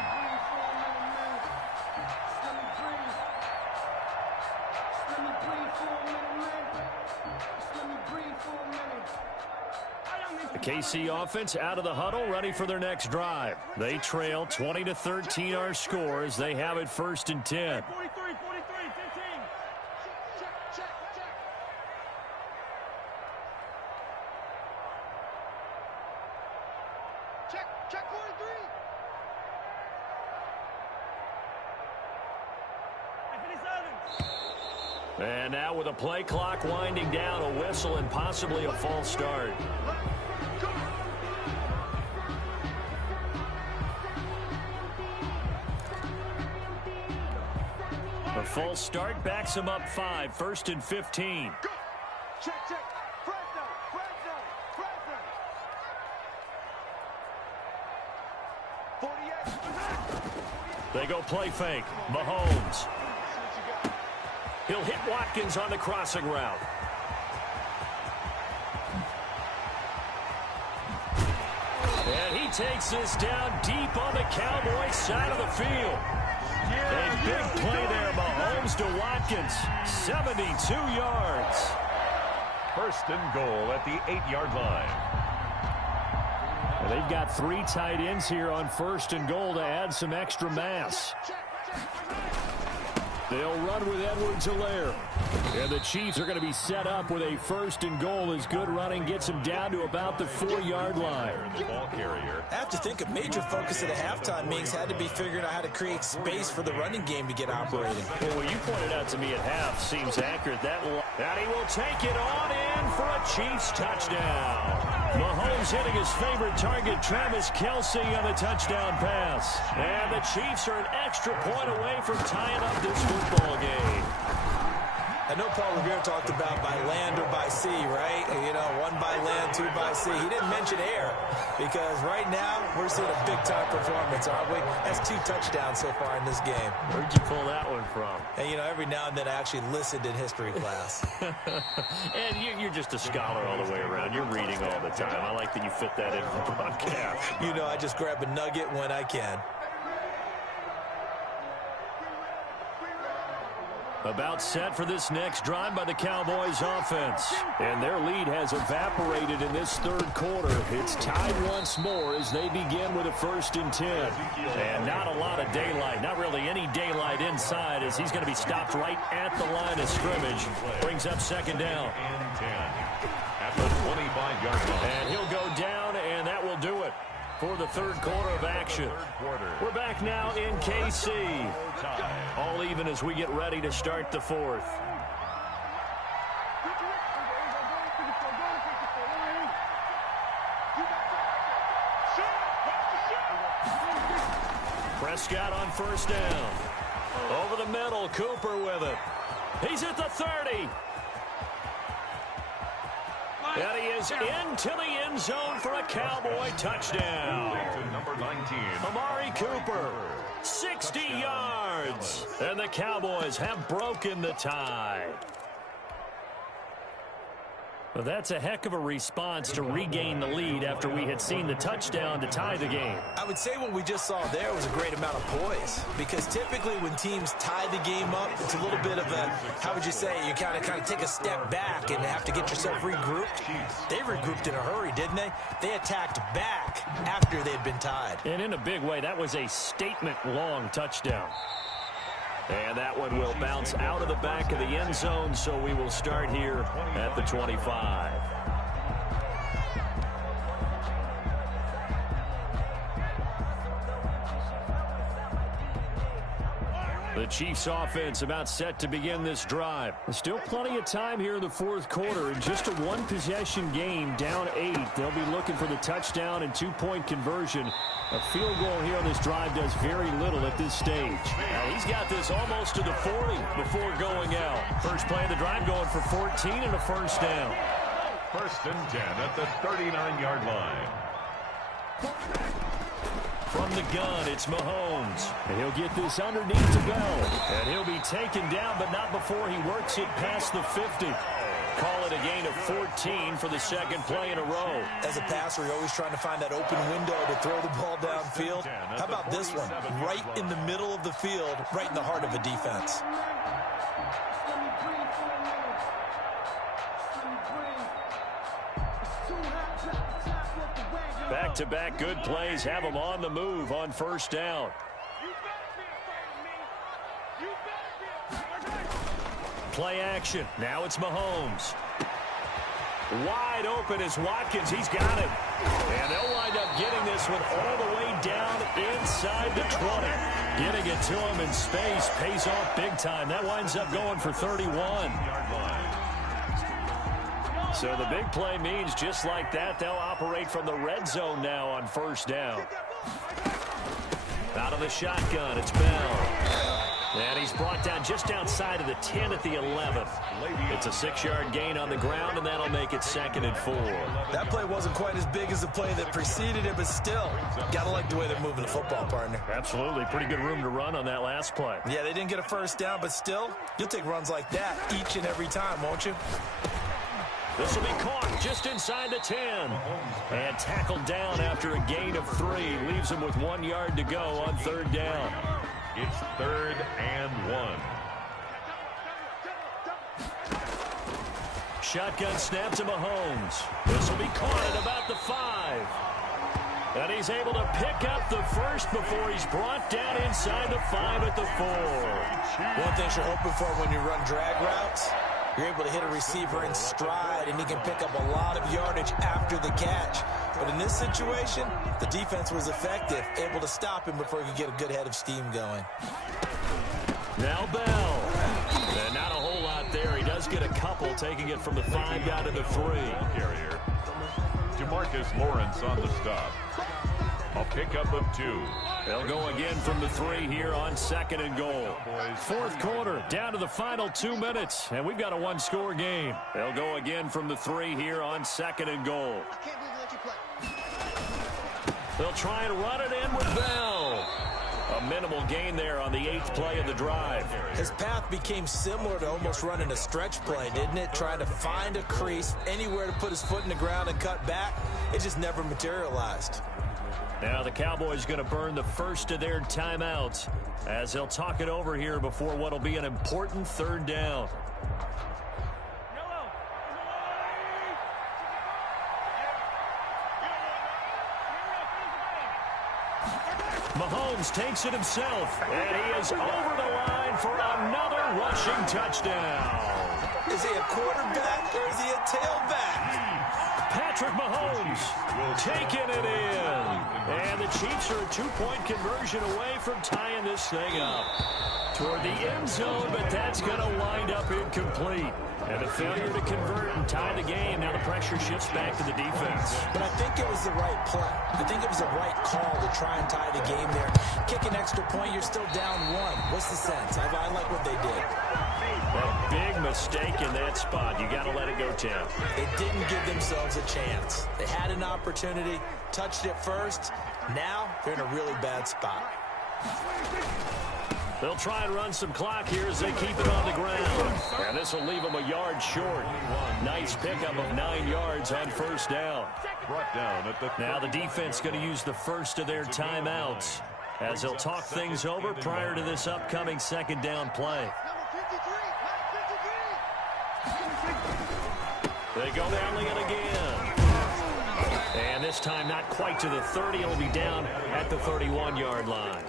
The KC offense out of the huddle, ready for their next drive. They trail 20-13 our score as they have it 1st and 10. 43, 15. Check 43. And now with a play clock winding down, a whistle and possibly a false start. A false start backs him up 5, 1st and 15. Check. Fresno. They go play fake. Mahomes. He'll hit Watkins on the crossing route. And he takes this down deep on the Cowboys side of the field. A big play there, Mahomes to Watkins. 72 yards. 1st and goal at the 8-yard line. Well, they've got 3 tight ends here on 1st and goal to add some extra mass. They'll run with Edwards-Helaire. And the Chiefs are going to be set up with a 1st and goal as good running gets them down to about the 4-yard line. The ball carrier. I have to think a major focus of the halftime meetings had to be figuring out how to create space for the running game to get operating. Well, what you pointed out to me at half seems accurate. And he will take it on in for a Chiefs touchdown. Mahomes hitting his favorite target, Travis Kelce, on the touchdown pass. And the Chiefs are an extra point away from tying up this football game. I know Paul Revere talked about by land or by sea, right? You know, 1 by land, 2 by sea. He didn't mention air because right now we're seeing a big-time performance, aren't we? That's 2 touchdowns so far in this game. Where'd you pull that one from? And, you know, every now and then I actually listened in history class. And you're just a scholar all the way around. You're reading all the time. I like that you fit that in the broadcast. You know, I just grab a nugget when I can. About set for this next drive by the Cowboys offense. And their lead has evaporated in this 3rd quarter. It's tied once more as they begin with a 1st and 10. And not a lot of daylight, not really any daylight inside as he's going to be stopped right at the line of scrimmage. Brings up 2nd down. And 10 at the 25-yard line. And he'll go down, and that will do it for the 3rd quarter of action. We're back now in KC. All even as we get ready to start the 4th. Prescott on 1st down. Over the middle, Cooper with it. He's at the 30. And he is into the end zone for a Cowboy touchdown. Number 19. Amari Cooper, 60 yards. And the Cowboys have broken the tie. Well, that's a heck of a response to regain the lead after we had seen the touchdown to tie the game. I would say what we just saw there was a great amount of poise because typically when teams tie the game up, it's a little bit of a, how would you say, you kind of take a step back and have to get yourself regrouped. They regrouped in a hurry, didn't they? They attacked back after they had been tied. And in a big way, that was a statement-long touchdown. And that one will bounce out of the back of the end zone, so we will start here at the 25. The Chiefs offense about set to begin this drive. There's still plenty of time here in the 4th quarter. In just a 1-possession game, down 8. They'll be looking for the touchdown and 2-point conversion. A field goal here on this drive does very little at this stage. He's got this almost to the 40 before going out. First play of the drive going for 14 and a 1st down. 1st and 10 at the 39-yard line. From the gun, it's Mahomes. And he'll get this underneath to Bell. And he'll be taken down, but not before he works it past the 50. Call it a gain of 14 for the 2nd play in a row. As a passer, you're always trying to find that open window to throw the ball downfield. How about this one? Right in the middle of the field, right in the heart of a defense. Back-to-back good plays have them on the move on first down. Play action. Now it's Mahomes. Wide open is Watkins. He's got it. And they'll wind up getting this one all the way down inside the 20. Getting it to him in space pays off big time. That winds up going for 31. So the big play means just like that, they'll operate from the red zone now on first down. Out of the shotgun, it's Bell. And he's brought down just outside of the 10 at the 11. It's a 6-yard gain on the ground, and that'll make it 2nd and 4. That play wasn't quite as big as the play that preceded it, but still, got to like the way they're moving the football, partner. Absolutely. Pretty good room to run on that last play. Yeah, they didn't get a first down, but still, you'll take runs like that each and every time, won't you? This will be caught just inside the 10. And tackled down after a gain of 3. Leaves him with 1 yard to go on 3rd down. It's 3rd and 1. Shotgun snap to Mahomes. This will be caught at about the 5. And he's able to pick up the first before he's brought down inside the 5 at the 4. One thing you're hoping for when you run drag routes, you're able to hit a receiver in stride, and he can pick up a lot of yardage after the catch. But in this situation, the defense was effective, able to stop him before he could get a good head of steam going. Now Bell. And not a whole lot there. He does get a couple, taking it from the 5 down to the 3. Carrier. Demarcus Lawrence on the stop. A pickup of 2. They'll go again from the 3 here on 2nd and goal. 4th quarter, down to the final 2 minutes, and we've got a 1-score game. They'll go again from the 3 here on 2nd and goal. They'll try and run it in with Bell. A minimal gain there on the 8th play of the drive. His path became similar to almost running a stretch play, didn't it? Trying to find a crease, anywhere to put his foot in the ground and cut back. It just never materialized. Now the Cowboys going to burn the first of their timeouts as they'll talk it over here before what will be an important 3rd down. Mahomes takes it himself, and he is over the line for another rushing touchdown. Is he a quarterback or is he a tailback? Patrick Mahomes taking it in. And the Chiefs are a 2-point conversion away from tying this thing up. Toward the end zone, but that's going to wind up incomplete. And a failure to convert and tie the game. Now the pressure shifts back to the defense. But I think it was the right play. I think it was the right call to try and tie the game there. Kick an extra point, you're still down 1. What's the sense? I like what they did. A big mistake in that spot. You got to let it go, Tim. They didn't give themselves a chance. They had an opportunity, touched it first. Now they're in a really bad spot. They'll try and run some clock here as they keep it on the ground. And this will leave them a yard short. Nice pickup of 9 yards on first down. Brought down at the now the defense going to use the first of their timeouts as they'll talk things over prior to this upcoming 2nd down play. They go Elliott again. And this time not quite to the 30. It'll be down at the 31-yard line.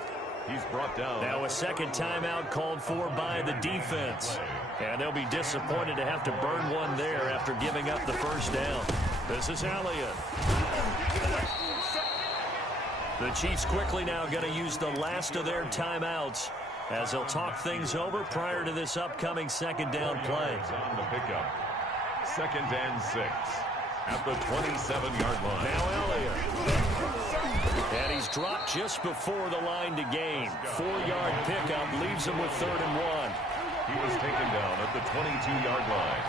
He's brought down. Now a second timeout called for by the defense. And they'll be disappointed to have to burn one there after giving up the first down. This is Elliott. The Chiefs quickly now going to use the last of their timeouts as they'll talk things over prior to this upcoming 2nd down play. On the pickup. 2nd and 6 at the 27-yard line. Now Elliott. And he's dropped just before the line to gain. 4-yard pickup leaves him with 3rd and 1. He was taken down at the 22-yard line.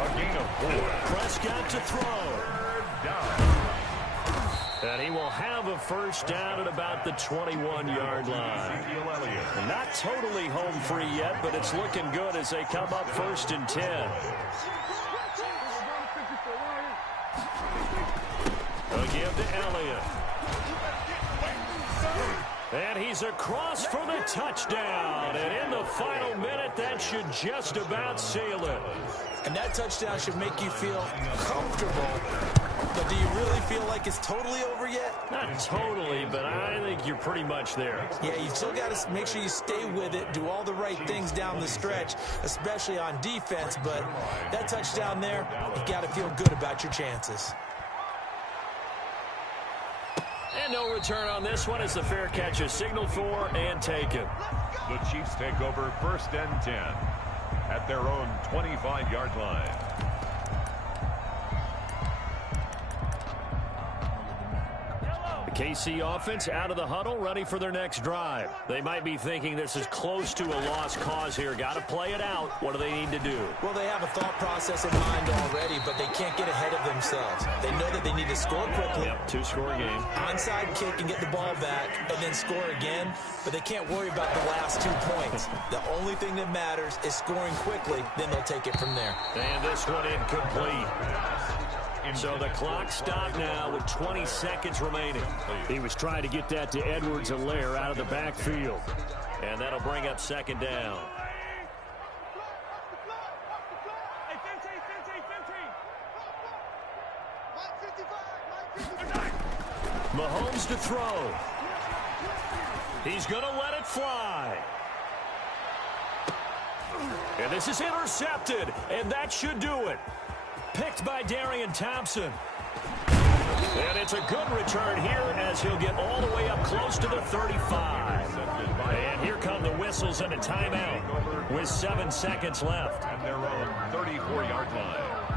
A gain of 4. Prescott to throw. 3rd down. And he will have a first down at about the 21-yard line. Not totally home free yet, but it's looking good as they come up 1st and 10. They'll give to Elliott. And he's across for the touchdown. And in the final minute, that should just about seal it. And that touchdown should make you feel comfortable But do you really feel like it's totally over yet? Not totally, but I think you're pretty much there. Yeah, you still got to make sure you stay with it, do all the right things down the stretch, especially on defense. But that touchdown there, you got to feel good about your chances. And no return on this one as the fair catch is signaled for and taken. The Chiefs take over 1st and 10 at their own 25-yard line. The KC offense out of the huddle, ready for their next drive. They might be thinking this is close to a lost cause here. Got to play it out. What do they need to do? Well, they have a thought process in mind already, but they can't get ahead of themselves. They know that they need to score quickly. Yep, 2-score game. Onside kick and get the ball back and then score again, but they can't worry about the last 2 points. The only thing that matters is scoring quickly, then they'll take it from there. And this one incomplete. So the clock stopped now with 20 seconds remaining. He was trying to get that to Edwards-Helaire out of the backfield. And that'll bring up 2nd down. Hey, 15. Mahomes to throw. He's going to let it fly. And this is intercepted, and that should do it. Picked by Darian Thompson. And it's a good return here as he'll get all the way up close to the 35. And here come the whistles and a timeout with 7 seconds left. At their own 34-yard line.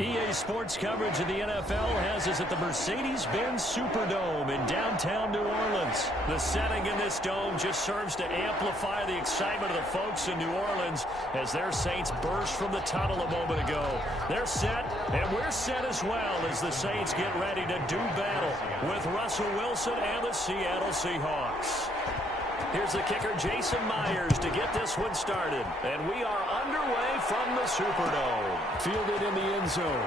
EA Sports coverage of the NFL has us at the Mercedes-Benz Superdome in downtown New Orleans. The setting in this dome just serves to amplify the excitement of the folks in New Orleans as their Saints burst from the tunnel a moment ago. They're set, and we're set as well as the Saints get ready to do battle with Russell Wilson and the Seattle Seahawks. Here's the kicker, Jason Myers, to get this one started. And we are underway from the Superdome. Fielded in the end zone.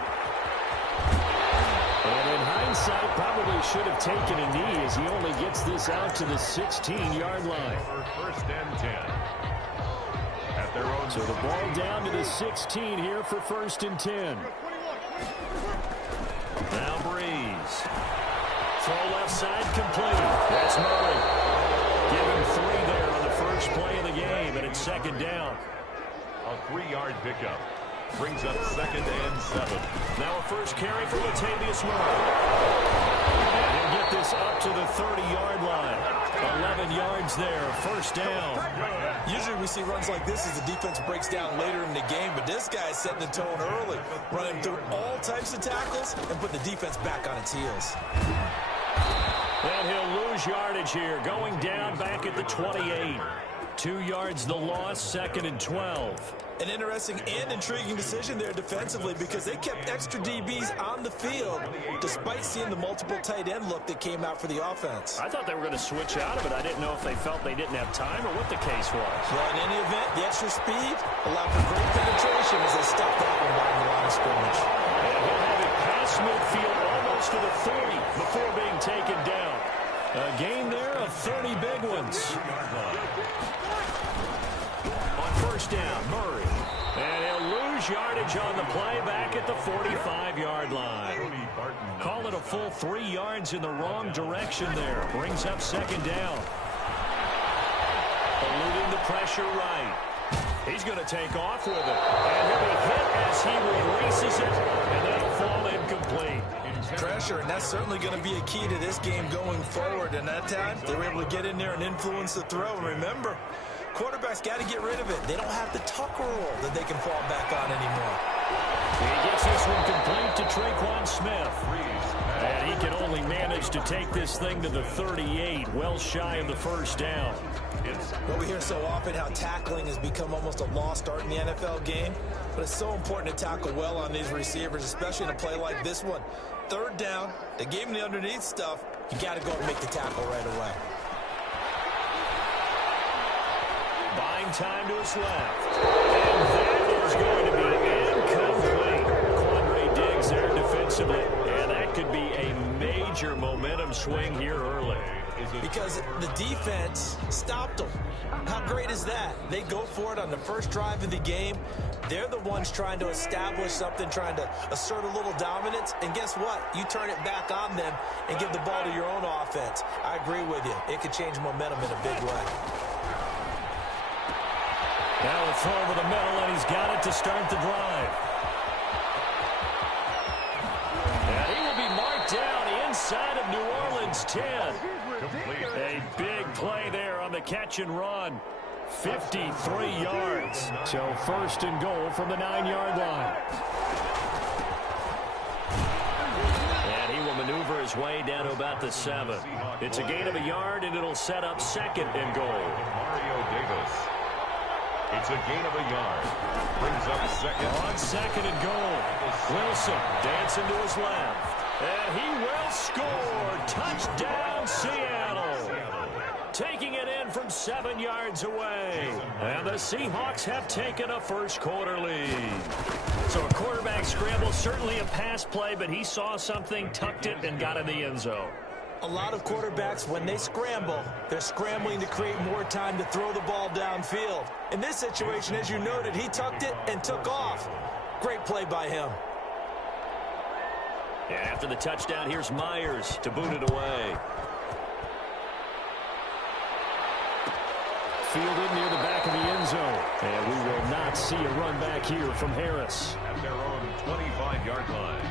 And in hindsight, probably should have taken a knee as he only gets this out to the 16-yard line. First and 10. At their own. So the ball down to the 16 here for first and 10. Now Breeze. Throw left side complete. That's Murray. Give him 3 there on the first play of the game, and it's second down. A 3-yard pickup. Brings up second and 7. Now a first carry for Latavius Murray. And he'll get this up to the 30-yard line. 11 yards there, first down. Usually we see runs like this as the defense breaks down later in the game, but this guy is setting the tone early, running through all types of tackles and putting the defense back on its heels. And he'll lose yardage here, going down back at the 28. 2 yards the loss, second and 12. An interesting and intriguing decision there defensively because they kept extra DBs on the field despite seeing the multiple tight end look that came out for the offense. I thought they were going to switch out of it. I didn't know if they felt they didn't have time or what the case was. Well, in any event, the extra speed allowed for great penetration as they stopped that one by the line of scrimmage. And he'll have it past midfield almost to the 30 before being taken down. A gain there of 30 big ones. On first down, Murray. And he'll lose yardage on the play back at the 45-yard line. Call it a full 3 yards in the wrong direction there. Brings up second down. Eluding the pressure right. He's going to take off with it. And he'll be hit as he releases it. And that'll fall incomplete. Pressure, and that's certainly going to be a key to this game going forward. And that time, they were able to get in there and influence the throw. And remember, quarterbacks got to get rid of it. They don't have the tuck roll that they can fall back on anymore. He gets this one complete to Traquan Smith. And he can only manage to take this thing to the 38, well shy of the first down. Well, we hear so often how tackling has become almost a lost art in the NFL game, but it's so important to tackle well on these receivers, especially in a play like this one. Third down, they gave him the underneath stuff. You got to go and make the tackle right away. Buying time to his left. And that is going to be incomplete. Quandre Diggs there defensively. And that could be a major momentum swing here early. Because the defense stopped them. How great is that? They go for it on the first drive of the game. They're the ones trying to establish something, trying to assert a little dominance. And guess what? You turn it back on them and give the ball to your own offense. I agree with you. It could change momentum in a big way. Now a throw over the middle, and he's got it to start the drive. And he will be marked down inside of New Orleans 10. A big play there on the catch and run. 53 yards. So first and goal from the 9-yard line. And he will maneuver his way down to about the 7. It's a gain of a yard, and it'll set up second and goal. Mario Davis. It's a gain of a yard. Brings up second. On second and goal. Wilson dancing to his left. And he will score. Touchdown, Seattle. Taking it in from 7 yards away. And the Seahawks have taken a first quarter lead. So a quarterback scramble, certainly a pass play, but he saw something, tucked it, and got in the end zone. A lot of quarterbacks, when they scramble, they're scrambling to create more time to throw the ball downfield. In this situation, as you noted, he tucked it and took off. Great play by him. And after the touchdown, here's Myers to boot it away. Fielded near the back of the end zone. And we will not see a run back here from Harris. At their own 25-yard line.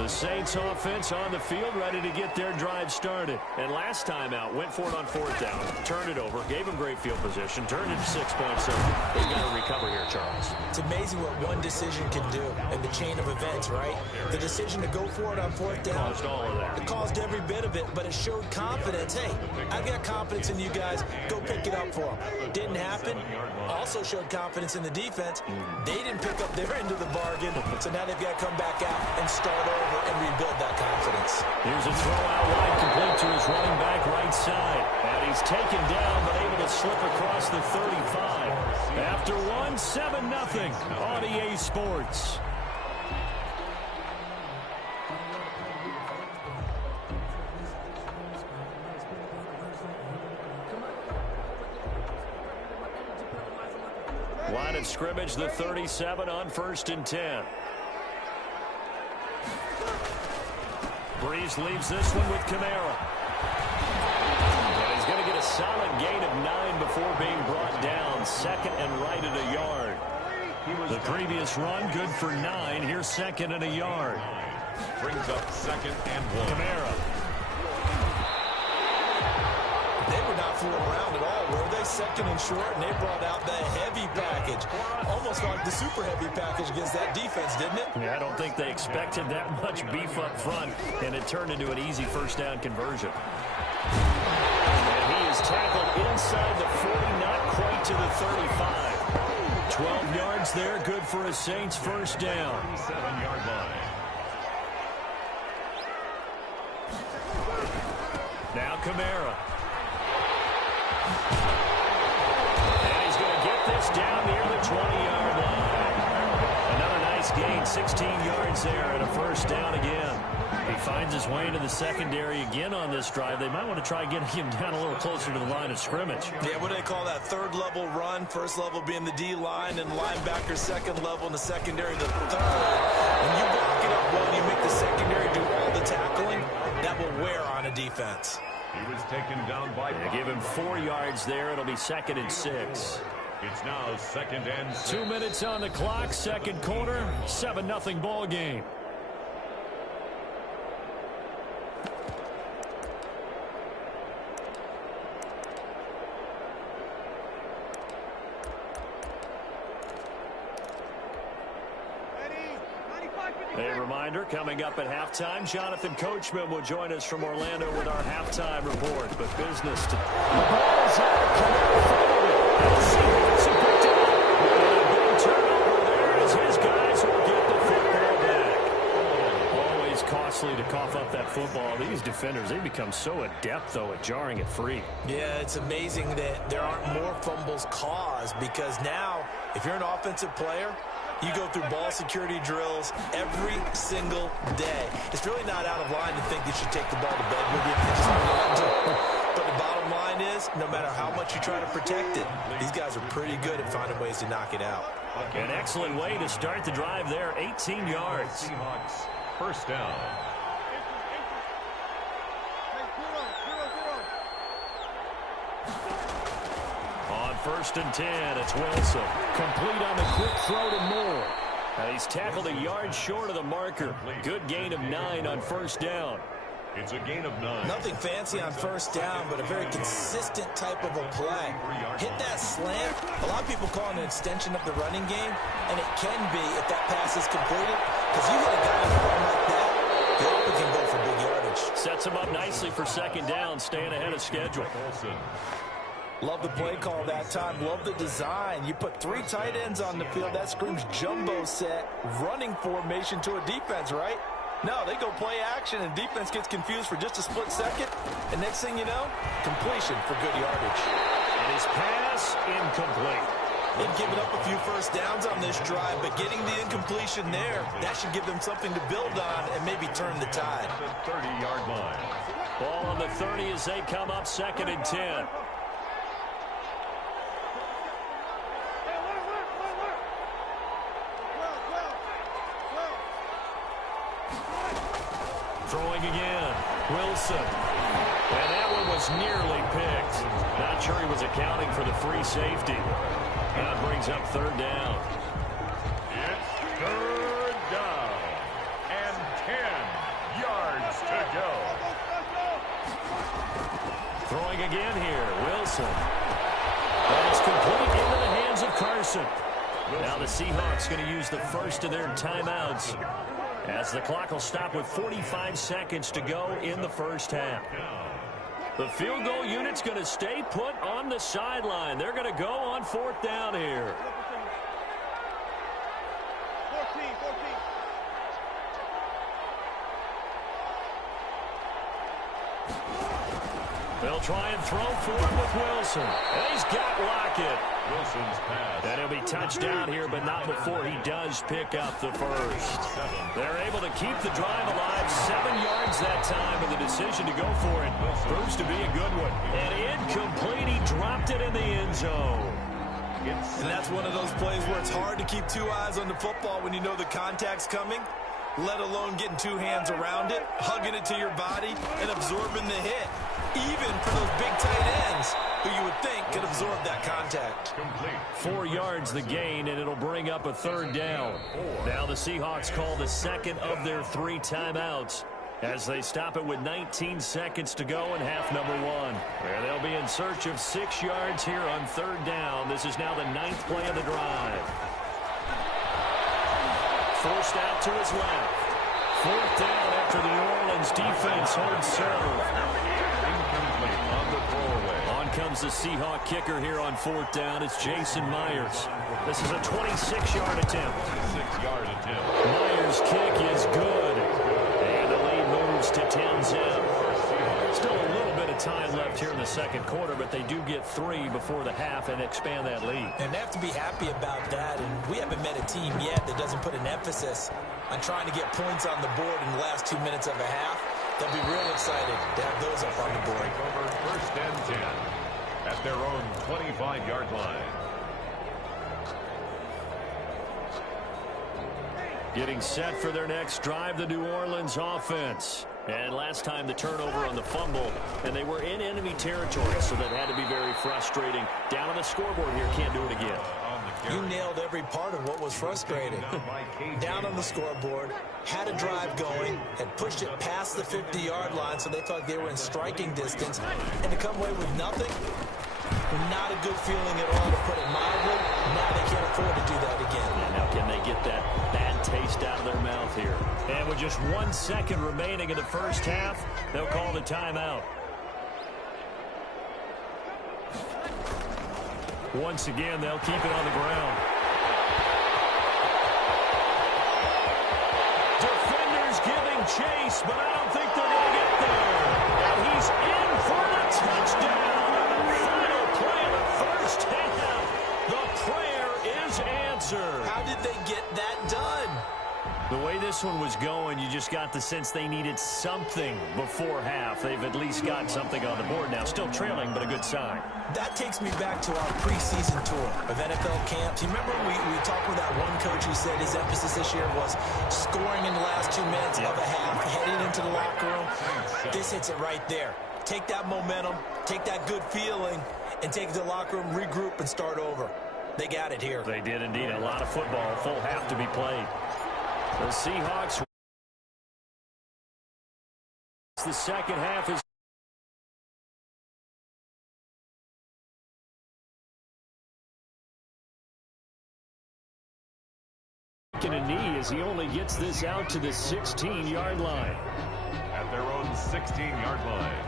The Saints offense on the field, ready to get their drive started. And last time out, went for it on 4th down, turned it over, gave them great field position, turned it to 6 points. So they've got to recover here, Charles. It's amazing what one decision can do in the chain of events, right? The decision to go for it on 4th down. Caused all of that. It caused every bit of it, but it showed confidence. Hey, I've got confidence in you guys. Go pick it up for them. Didn't happen. Also showed confidence in the defense. They didn't pick up their end of the bargain, so now they've got to come back out and start over and rebuild that confidence. Here's a throw out wide, complete to his running back right side. And he's taken down, but able to slip across the 35. After one, 7-0 on EA Sports. Line of scrimmage, the 37 on 1st and 10. Breeze leaves this one with Kamara. And he's going to get a solid gain of 9 before being brought down. 2nd and right at a yard. The previous run, good for 9. Here's 2nd and a yard. Brings up 2nd and 1. Kamara. They were not fooling around at all, were they? 2nd and short, and they brought out the heavy package. Almost like the super heavy package against that defense, didn't it? Yeah, I don't think they expected that much beef up front, and it turned into an easy 1st down conversion. And he is tackled inside the 40, not quite to the 35. 12 yards there, good for a Saints 1st down. 7-yard line. Now Kamara. And he's going to get this down near the 20-yard line. Another nice gain, 16 yards there and a 1st down again. He finds his way into the secondary again on this drive. They might want to try getting him down a little closer to the line of scrimmage. Yeah, what do they call that? 3rd level run. 1st level being the D-line, and linebacker 2nd level, and the secondary the 3rd. When you block it up well and you make the secondary do all the tackling, that will wear on a defense. He was taken down by They give him 4 yards there. It'll be 2nd and 6. It's now 2nd and 6. 2 minutes on the clock, 2nd quarter, 7-0 ball game. A reminder, coming up at halftime, Jonathan Coachman will join us from Orlando with our halftime report. But business to... The ball's out. Big turnover there as his guys will get the football back. Always costly to cough up that football. These defenders, they become so adept, though, at jarring it free. Yeah, it's amazing that there aren't more fumbles caused, because now, if you're an offensive player, you go through ball security drills every single day. It's really not out of line to think you should take the ball to bed with you if you just want to. But the bottom line is, no matter how much you try to protect it, these guys are pretty good at finding ways to knock it out. An excellent way to start the drive there, 18 yards. Seahawks 1st down. On 1st and 10, it's Wilson. Complete on the quick throw to Moore. He's tackled a yard short of the marker. Good gain of 9 on 1st down. It's a gain of 9. Nothing fancy on 1st down, but a very consistent type of a play. Hit that slant. A lot of people call it an extension of the running game, and it can be if that pass is completed, because you hit a guy in the run like that, you hope he can go for big yardage. Sets him up nicely for 2nd down, staying ahead of schedule. Love the play call that time. Love the design. You put 3 tight ends on the field. That screams jumbo set, running formation to a defense, right? No, they go play action, and defense gets confused for just a split second. And next thing you know, completion for good yardage. And his pass, incomplete. They've given up a few 1st downs on this drive, but getting the incompletion there, that should give them something to build on and maybe turn the tide. The 30-yard line. Ball on the 30 as they come up 2nd and 10. Throwing again, Wilson. And that one was nearly picked. Not sure he was accounting for the free safety. That brings up 3rd down. It's 3rd down and 10. Throwing again here, Wilson. That's complete into the hands of Carson. Now the Seahawks going to use the first of their timeouts as the clock will stop with 45 seconds to go in the first half. The field goal unit's going to stay put on the sideline. They're going to go on 4th down here. 14. They'll try and throw for it with Wilson. And he's got Lockett. Wilson's pass. And he'll be touched down here, but not before he does pick up the first. They're able to keep the drive alive. 7 yards that time, and the decision to go for it proves to be a good one. And incomplete. He dropped it in the end zone. And that's one of those plays where it's hard to keep 2 eyes on the football when you know the contact's coming, let alone getting 2 hands around it, hugging it to your body, and absorbing the hit. Even for those big tight ends who you would think could absorb that contact. 4 yards the gain, and it'll bring up a 3rd down. Now the Seahawks call the second of their 3 timeouts as they stop it with 19 seconds to go in half number 1. And they'll be in search of 6 yards here on 3rd down. This is now the 9th play of the drive. Forced out to his left. 4th down after the New Orleans defense holds serve. On the throwaway. On comes the Seahawk kicker here on 4th down. It's Jason Myers. This is a 26-yard attempt. 6-yard attempt. Myers' kick is good. And the lead moves to 10-zip. Still a little bit of time left here in the second quarter, but they do get 3 before the half and expand that lead. And they have to be happy about that. And we haven't met a team yet that doesn't put an emphasis on trying to get points on the board in the last 2 minutes of a half. They'll be real excited to have those up on the board. Over 1st and 10 at their own 25-yard line. Getting set for their next drive, the New Orleans offense. And last time the turnover on the fumble, and they were in enemy territory, so that had to be very frustrating. Down on the scoreboard here, can't do it again. You nailed every part of what was frustrating. Down on the scoreboard, had a drive going, had pushed it past the 50-yard line, so they thought they were in striking distance, and to come away with nothing, not a good feeling at all, to put it mildly. Now they can't afford to do that again. And now can they get that bad taste out of their mouth here? And with just 1 second remaining in the first half, they'll call the timeout. Once again, they'll keep it on the ground. Defenders giving chase, but I don't think they're going to get there. And he's in for the touchdown. And the final play of the first half. The prayer is answered. How did they get that done? The way this one was going, you just got the sense they needed something before half. They've at least got something on the board now. Still trailing, but a good sign. That takes me back to our preseason tour of NFL camps. You remember we talked with that one coach who said his emphasis this year was scoring in the last 2 minutes of a half, heading into the locker room. This hits it right there. Take that momentum, take that good feeling, and take it to the locker room, regroup, and start over. They got it here. They did indeed. A lot of football, full half to be played. The Seahawks. The second half is taking a knee as he only gets this out to the 16-yard line. At their own 16-yard line.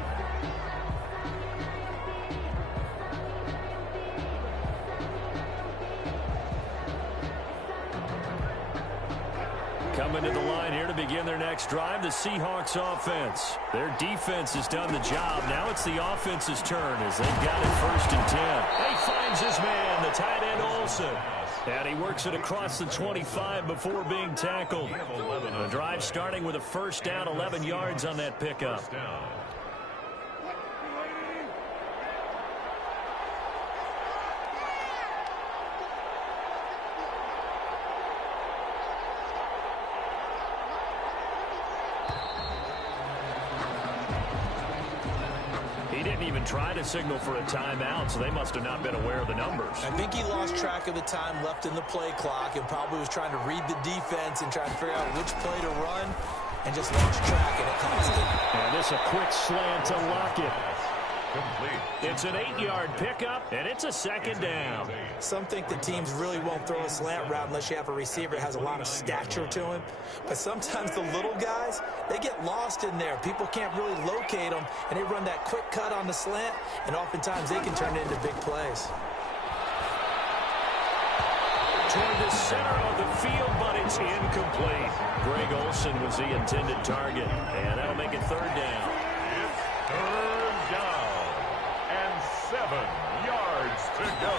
Coming to the line here to begin their next drive, the Seahawks offense. Their defense has done the job. Now it's the offense's turn as they've got it 1st and 10. He finds his man, the tight end Olsen. And he works it across the 25 before being tackled. The drive starting with a 1st down, 11 yards on that pickup. He didn't even try to signal for a timeout, so they must have not been aware of the numbers. I think he lost track of the time left in the play clock and probably was trying to read the defense and trying to figure out which play to run and just lost track, and it cost him. And this a quick slant to Lockett. Complete. It's an 8-yard pickup, and it's a second down. Some think the teams really won't throw a slant route unless you have a receiver that has a lot of stature to him. But sometimes the little guys, they get lost in there. People can't really locate them, and they run that quick cut on the slant, and oftentimes they can turn it into big plays. Toward the center of the field, but it's incomplete. Greg Olsen was the intended target, and that'll make it third down. It's third down and 7 yards to go.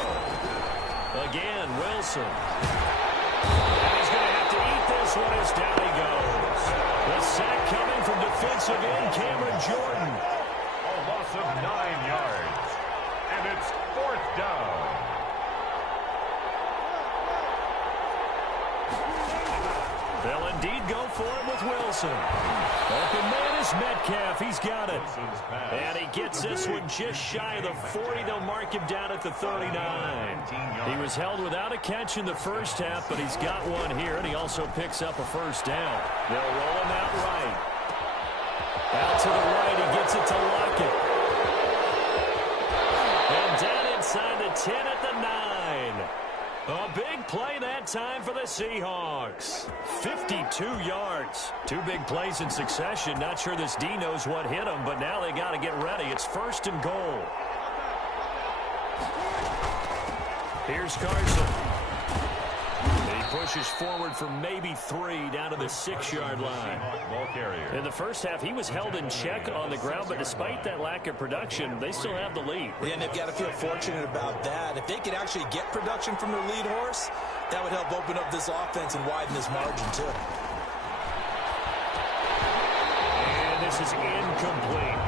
Again, Wilson. And he's going to have to eat this one as down he goes. The sack coming from defensive end Cameron Jordan. A loss of 9 yards. And it's fourth down. They'll indeed go for it with Wilson. Open man is Metcalf. He's got it. And he gets this one just shy of the 40. They'll mark him down at the 39. He was held without a catch in the first half, but he's got one here, and he also picks up a first down. They'll roll him out right. Out to the right. He gets it to Lockett. And down inside the 10 at the 9. A big play that time for the Seahawks. 52 yards. 2 big plays in succession. Not sure this D knows what hit him, but now they got to get ready. It's first and goal. Here's Carson. He pushes forward for maybe 3 down to the 6-yard line. Ball carrier. In the first half, he was held in check on the ground, but despite that lack of production, they still have the lead. And they've got to feel fortunate about that. If they could actually get production from their lead horse, that would help open up this offense and widen this margin, too. And this is incomplete.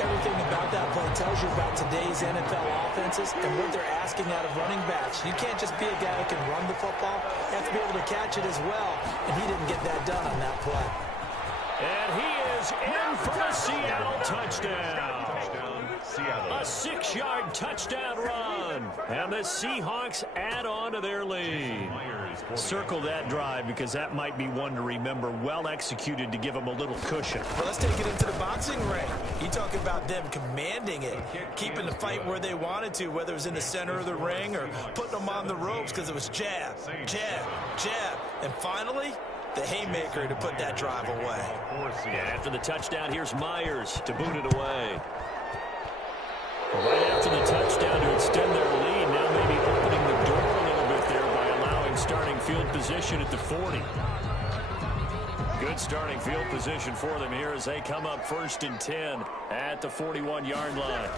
Everything about that play tells you about today's NFL offenses and what they're asking out of running backs. You can't just be a guy who can run the football. You have to be able to catch it as well, and he didn't get that done on that play. And he is in for a Seattle touchdown. Seattle. A 6-yard touchdown run. And the Seahawks add on to their lead. Circle that drive because that might be one to remember. Well executed to give them a little cushion. Well, let's take it into the boxing ring. You talk about them commanding it, keeping the fight where they wanted to, whether it was in the center of the ring or putting them on the ropes because it was jab, jab, jab. And finally, the haymaker to put that drive away. And after the touchdown, here's Myers to boot it away. Right after the touchdown to extend their lead, now maybe opening the door a little bit there by allowing starting field position at the 40. Good starting field position for them here as they come up first and 10 at the 41-yard line.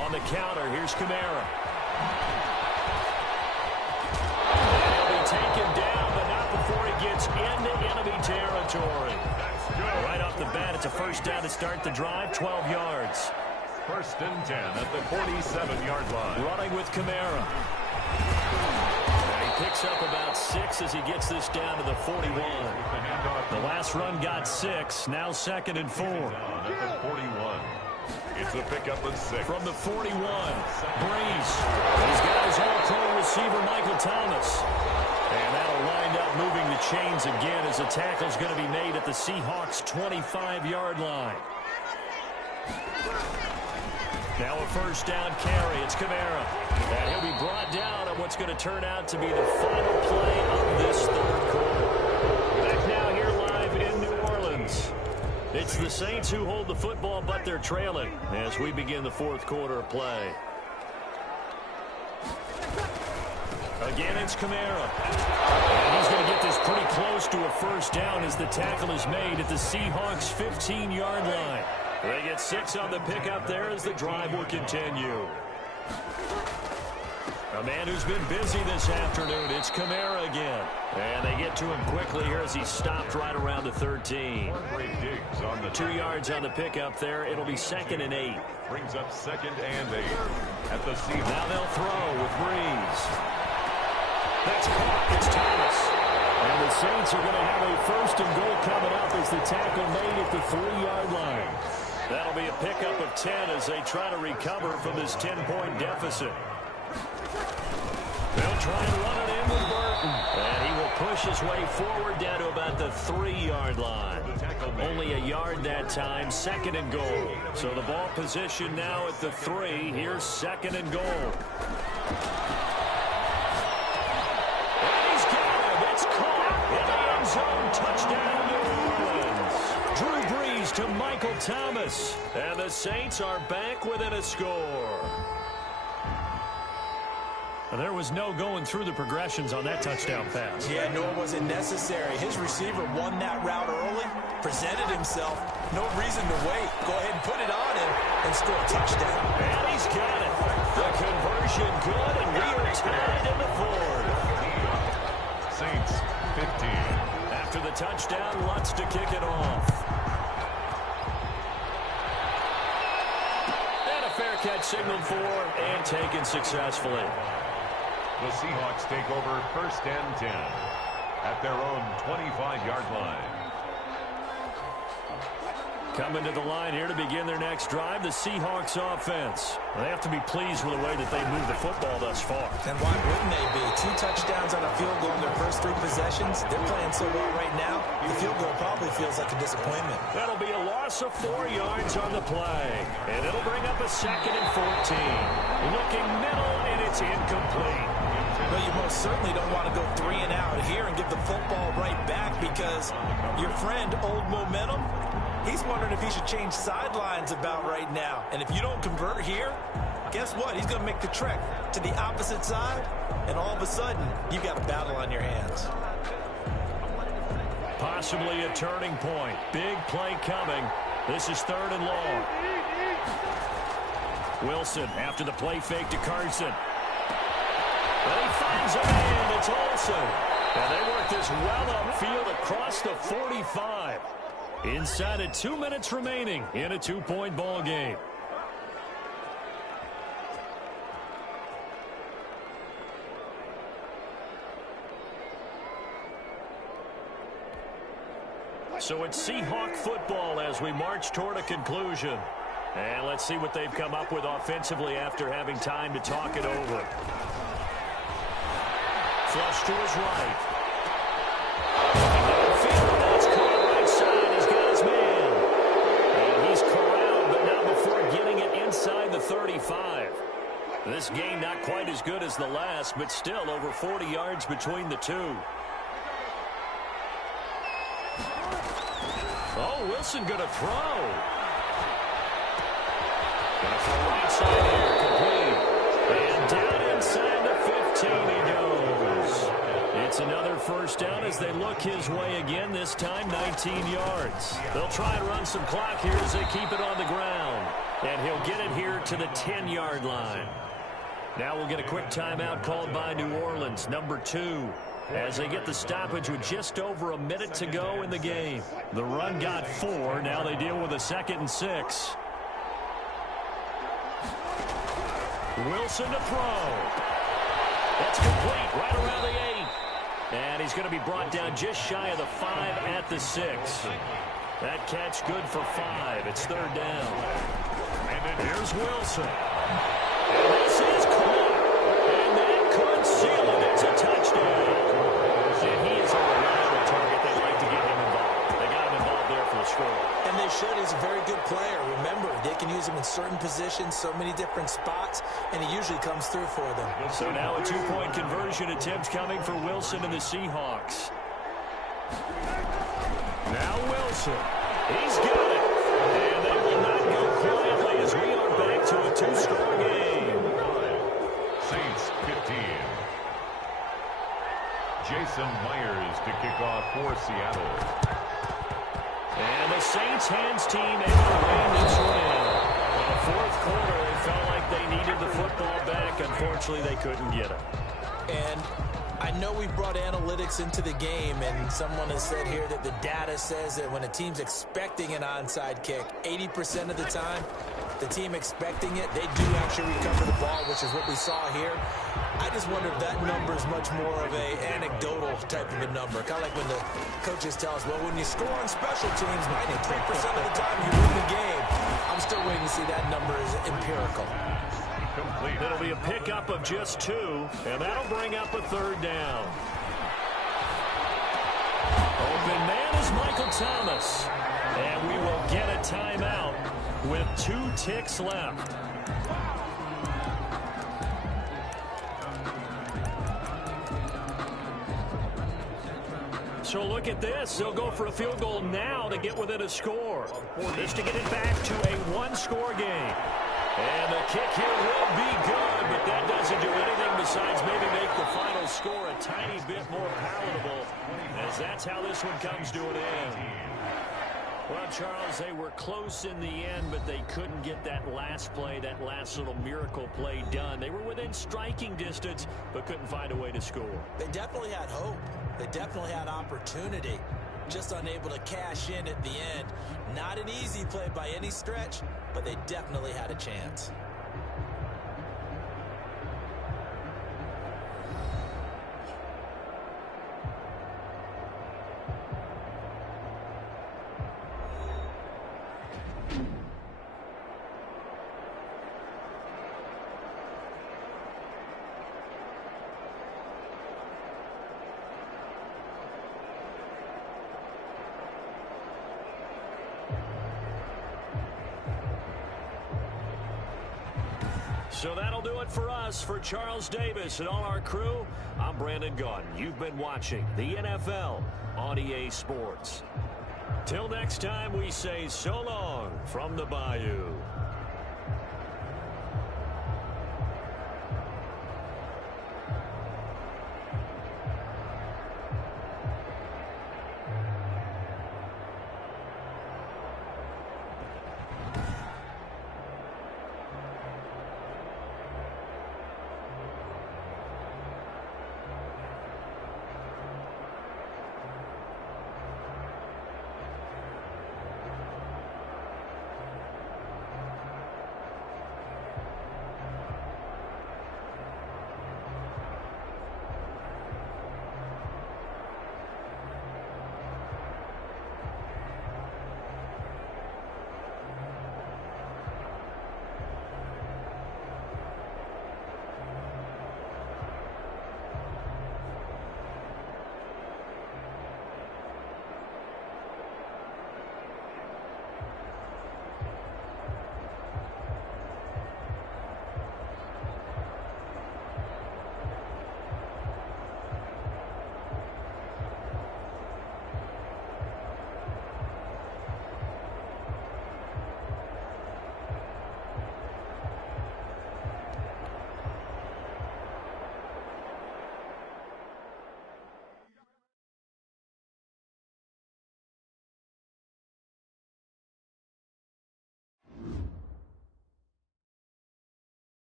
On the counter, here's Kamara. And he'll be taken down, but not before he gets into enemy territory. Right off the bat, it's a first down to start the drive, 12 yards. First and 10 at the 47-yard line. Running with Kamara. And he picks up about 6 as he gets this down to the 41. The last run got 6. Now second and 4. At the 41. It's a pickup of 6. From the 41, Breeze. He's got his all-pro receiver, Michael Thomas. And that'll wind up moving the chains again as the tackle's going to be made at the Seahawks' 25-yard line. Now a first down carry. It's Kamara. And he'll be brought down on what's going to turn out to be the final play of this third quarter. Back now here live in New Orleans. It's the Saints who hold the football, but they're trailing as we begin the fourth quarter of play. Again, it's Kamara. And he's going to get this pretty close to a first down as the tackle is made at the Seahawks' 15-yard line. They get 6 on the pickup there as the drive will continue. A man who's been busy this afternoon, it's Kamara again. And they get to him quickly here as he's stopped right around the 13. 2 yards on the pickup there. It'll be second and 8. Brings up second and 8 at the Seahawks. Now they'll throw with Breeze. That's caught. It's Thomas. And the Saints are going to have a first and goal coming up as the tackle made at the 3-yard line. That'll be a pickup of 10 as they try to recover from this 10-point deficit. They'll try and run it in with Burton. And he will push his way forward down to about the 3-yard line. Only a yard that time, 2nd and goal. So the ball position now at the 3. Here's 2nd and goal. And he's got him. It's caught in the end zone. Touchdown, New Orleans. Drew Brees to Michael Thomas. And the Saints are back within a score. There was no going through the progressions on that touchdown pass. Yeah, nor was it necessary. His receiver won that route early, presented himself. No reason to wait. Go ahead and put it on him and score a touchdown. And he's got it. The conversion good, and we are tied in the 4th. Saints 15. After the touchdown, Lutz to kick it off. And a fair catch signaled for and taken successfully. The Seahawks take over 1st and 10 at their own 25-yard line. Coming to the line here to begin their next drive, the Seahawks offense. They have to be pleased with the way that they moved the football thus far. And why wouldn't they be? 2 touchdowns on a field goal in their first 3 possessions. They're playing so well right now, the field goal probably feels like a disappointment. That'll be a loss of 4 yards on the play. And it'll bring up a 2nd and 14. Looking middle, and it's incomplete. Well, you most certainly don't want to go 3 and out here and give the football right back because your friend, Old Momentum, he's wondering if he should change sidelines about right now. And if you don't convert here, guess what? He's going to make the trek to the opposite side, and all of a sudden, you've got a battle on your hands. Possibly a turning point. Big play coming. This is 3rd and long. Wilson after the play fake to Carson. And he finds a man. It's Olsen. And they work this well upfield across the 45. Inside of 2 minutes remaining in a 2-point ball game. So it's Seahawk football as we march toward a conclusion. And let's see what they've come up with offensively after having time to talk it over. Flush to his right. That's caught right side. He's got his man. And he's corralled, but not before getting it inside the 35. This game not quite as good as the last, but still over 40 yards between the two. Oh, Wilson going to throw. Going to throw right side here, complete. And down inside the 15 he goes. It's another first down as they look his way again, this time 19 yards. They'll try and run some clock here as they keep it on the ground. And he'll get it here to the 10-yard line. Now we'll get a quick timeout called by New Orleans, number 2. As they get the stoppage with just over a minute to go in the game. The run got 4. Now they deal with a 2nd and 6. Wilson to throw. That's complete right around the 8. And he's going to be brought down just shy of the 5 at the 6. That catch good for 5. It's 3rd down. And here's Wilson. And this is caught. And that could seal it. It's a touchdown. And he is a reliable target. They like to get him involved. They got him involved there for the score. And they should. He's a very good player. Remember, they can use him in certain positions, so many different spots, and he usually comes through for them. So now a 2-point conversion attempt coming for Wilson and the Seahawks. Now Wilson. He's got it. And they will not go quietly as we are back to a 2-score game. Saints 15. Jason Myers to kick off for Seattle. And the Saints hands team able to win this one. In the 4th quarter, they felt like they needed the football back. Unfortunately, they couldn't get it. And I know we brought analytics into the game, and someone has said here that the data says that when a team's expecting an onside kick, 80% of the time, the team expecting it, they do actually recover the ball, which is what we saw here. I just wonder if that number is much more of a anecdotal type of a number. Kind of like when the coaches tell us, well, when you score on special teams, 93% of the time you win the game. I'm still waiting to see that number is empirical. Complete. It'll be a pickup of just 2, and that'll bring up a 3rd down. Michael Thomas. And we will get a timeout with 2 ticks left. So look at this. They'll go for a field goal now to get within a score. This to get it back to a 1-score game. And the kick here will be good, but that doesn't do anything besides maybe make the final score a tiny bit more palatable, as that's how this one comes to an end. Well, Charles, they were close in the end, but they couldn't get that last play, that last little miracle play done. They were within striking distance, but couldn't find a way to score. They definitely had hope. They definitely had opportunity. Just unable to cash in at the end. Not an easy play by any stretch, but they definitely had a chance. So that'll do it for us. For Charles Davis and all our crew, I'm Brandon Gaudin. You've been watching the NFL on EA Sports. Till next time, we say so long from the Bayou.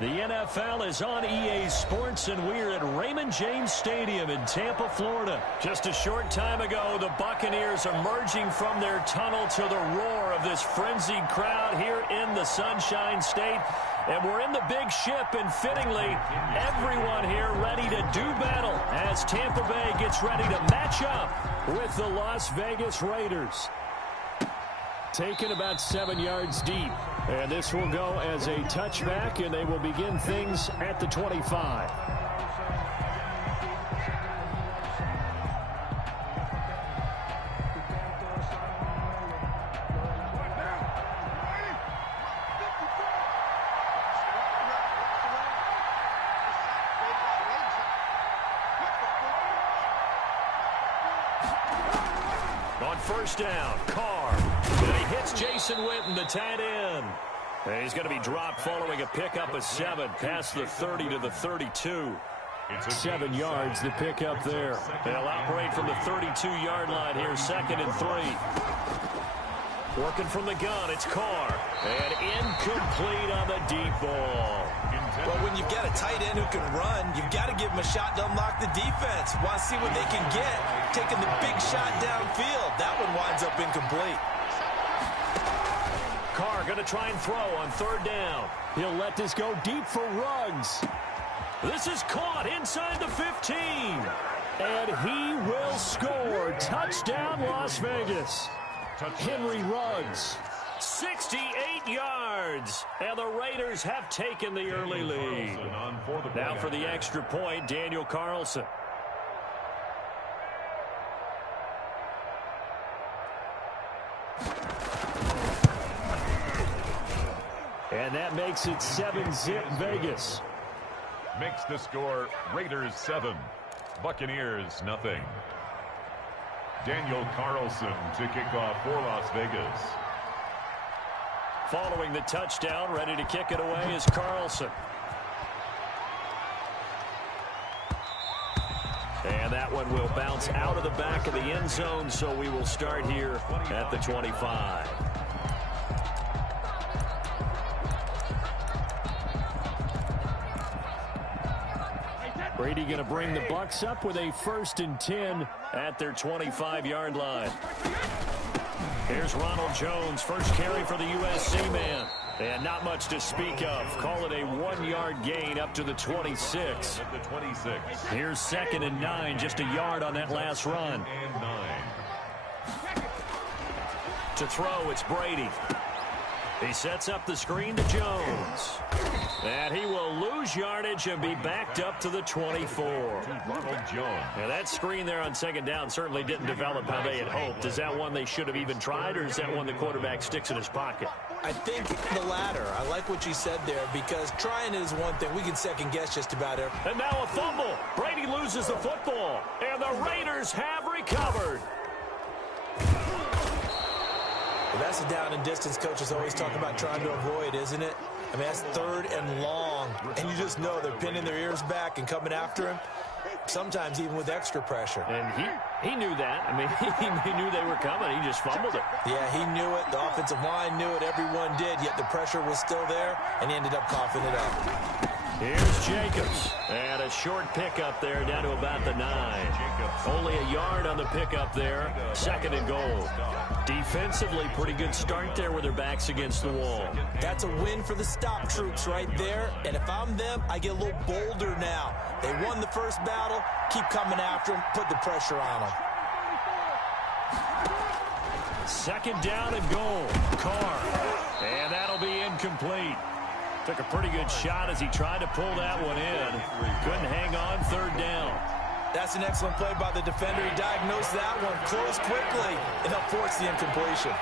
The NFL is on EA Sports, and we're at Raymond James Stadium in Tampa, Florida. Just a short time ago, the Buccaneers emerging from their tunnel to the roar of this frenzied crowd here in the Sunshine State. And we're in the big ship, and fittingly, everyone here ready to do battle as Tampa Bay gets ready to match up with the Las Vegas Raiders. Taken about 7 yards deep. And this will go as a touchback, and they will begin things at the 25. On first down, Carr. And he hits Jason Witten, the tight end. And he's going to be dropped following a pickup of 7 past the 30 to the 32. 7 yards, the pickup there. They'll operate from the 32-yard line here, 2nd and 3. Working from the gun, it's Carr. And incomplete on the deep ball. Well, when you've got a tight end who can run, you've got to give him a shot to unlock the defense. Want to see what they can get. Taking the big shot downfield. That one winds up incomplete. Carr going to try and throw on 3rd down. He'll let this go deep for Ruggs. This is caught inside the 15. And he will score. Touchdown, Las Vegas. Henry Ruggs. 68 yards. And the Raiders have taken the early lead. Now for the extra point, Daniel Carlson. And that makes it 7-zip Vegas. Makes the score Raiders 7, Buccaneers nothing. Daniel Carlson to kick off for Las Vegas. Following the touchdown, ready to kick it away is Carlson. And that one will bounce out of the back of the end zone, so we will start here at the 25. Brady going to bring the Bucs up with a 1st and 10 at their 25-yard line. Here's Ronald Jones, first carry for the USC man. And not much to speak of. Call it a 1-yard gain up to the 26. Here's 2nd and 9, just a yard on that last run. To throw, it's Brady. He sets up the screen to Jones. And he will lose yardage and be backed up to the 24. Now that screen there on 2nd down certainly didn't develop how they had hoped. Is that one they should have even tried, or is that one the quarterback sticks in his pocket? I think the latter. I like what you said there, because trying is one thing. We can second guess just about everything. And now a fumble. Brady loses the football. And the Raiders have recovered. Well, that's a down and distance coaches always talk about trying to avoid, isn't it? I mean, that's 3rd and long, and you just know they're pinning their ears back and coming after him, sometimes even with extra pressure. And he knew that. I mean, he knew they were coming. He just fumbled it. Yeah, he knew it. The offensive line knew it. Everyone did, yet the pressure was still there, and he ended up coughing it up. Here's Jacobs. And a short pickup there down to about the 9. Only a yard on the pickup there. 2nd and goal. Defensively, pretty good start there with their backs against the wall. That's a win for the stop troops right there. And if I'm them, I get a little bolder now. They won the first battle. Keep coming after them. Put the pressure on them. 2nd down and goal. Carr. And that'll be incomplete. Took a pretty good shot as he tried to pull that one in. Couldn't hang on 3rd down. That's an excellent play by the defender. He diagnosed that one, closed quickly, and helped force the incompletion.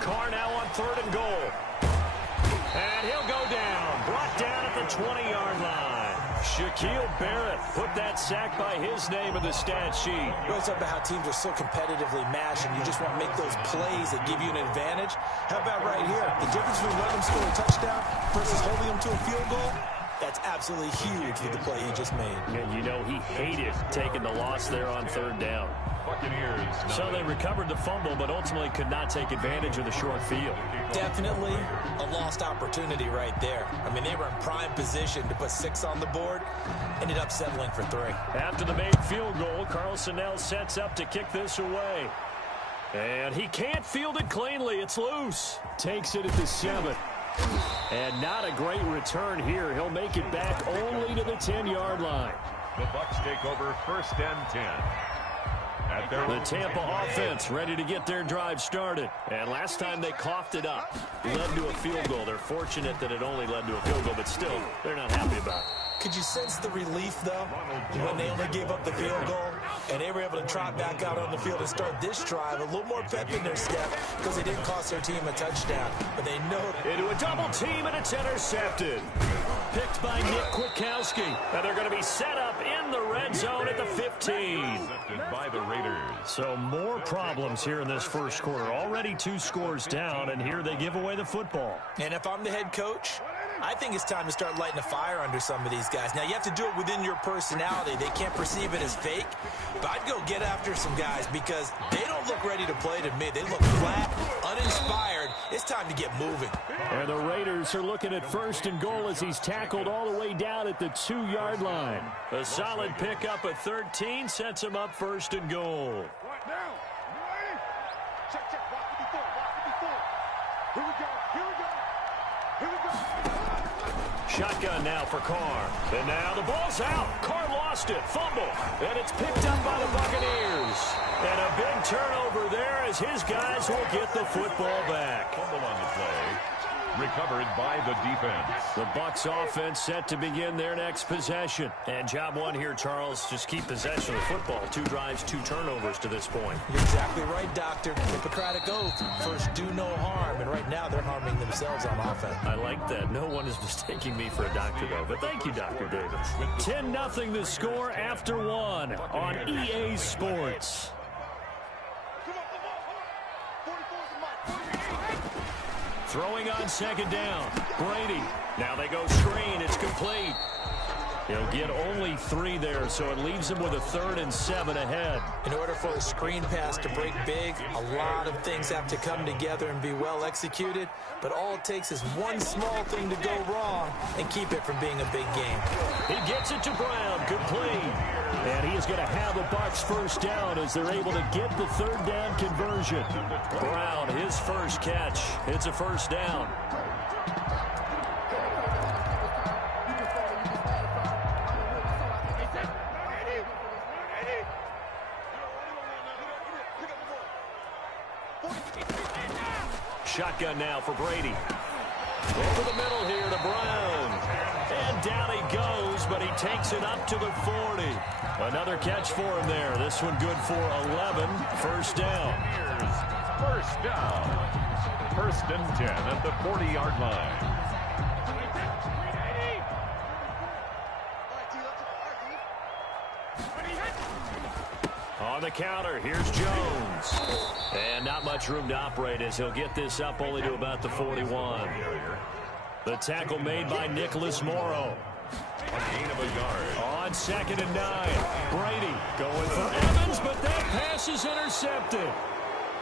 Carr now on 3rd and goal. And he'll go down. Brought down at the 20-yard line. Shaquille Barrett put that sack by his name in the stat sheet. You always talk about how teams are so competitively matched, and you just want to make those plays that give you an advantage. How about right here? The difference between letting them score a touchdown versus holding them to a field goal? That's absolutely huge with the play he just made. And you know he hated taking the loss there on third down. Buccaneers. So they recovered the fumble, but ultimately could not take advantage of the short field. Definitely a lost opportunity right there. I mean, they were in prime position to put 6 on the board. Ended up settling for 3. After the made field goal, Carlson now sets up to kick this away. And he can't field it cleanly. It's loose. Takes it at the 7. And not a great return here. He'll make it back only to the 10-yard line. The Bucs take over 1st and 10. The Tampa offense ready to get their drive started. And last time they coughed it up, led to a field goal. They're fortunate that it only led to a field goal, but still, they're not happy about it. Could you sense the relief, though, when they only gave up the field goal and they were able to trot back out on the field and start this drive? A little more pep in their step because they didn't cost their team a touchdown. But they know into a double team, and it's intercepted. Picked by Nick Kwiatkowski. Now they're going to be set up in the red zone at the 15. Intercepted by the Raiders. So more problems here in this first quarter. Already 2 scores down, and here they give away the football. And if I'm the head coach, I think it's time to start lighting a fire under some of these guys. Now, you have to do it within your personality. They can't perceive it as fake. But I'd go get after some guys because they don't look ready to play to me. They look flat, uninspired. It's time to get moving. And the Raiders are looking at 1st and goal as he's tackled all the way down at the 2-yard line. A solid pickup at 13 sets him up 1st and goal. Now, you ready? Check, check. Block 54. Block 54. Here we go. Here we go. Here we go. Shotgun now for Carr. And now the ball's out. Carr lost it. Fumble. And it's picked up by the Buccaneers. And a big turnover there as his guys will get the football back. Fumble on the play. Recovered by the defense. The Bucs offense set to begin their next possession. And job 1 here, Charles, just keep possession of the football. 2 drives, 2 turnovers to this point. You're exactly right, Doctor. Hippocratic oath. First, do no harm. And right now, they're harming themselves on offense. I like that. No one is mistaking me for a doctor, though. But thank you, Dr. Davis. 10-0 the score after 1 on EA Sports. Throwing on 2nd down. Brady. Now they go screen. It's complete. He'll get only 3 there, so it leaves him with a 3rd and 7 ahead. In order for a screen pass to break big, a lot of things have to come together and be well executed. But all it takes is one small thing to go wrong and keep it from being a big game. He gets it to Brown. Complete. And he is going to have the Bucs 1st down as they're able to get the 3rd down conversion. Brown, his first catch. It's a 1st down. Shotgun now for Brady. Over the middle here to Brown. And down he goes, but he takes it up to the 40. Another catch for him there. This one good for 11. 1st down. Here's 1st down. 1st and 10 at the 40-yard line. On the counter, here's Jones. And not much room to operate as he'll get this up only to about the 41. The tackle made by Nicholas Morrow. A gain of a yard. On 2nd and 9. Brady going for Evans, but that pass is intercepted.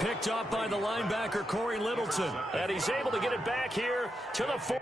Picked up by the linebacker, Corey Littleton. And he's able to get it back here to the 4.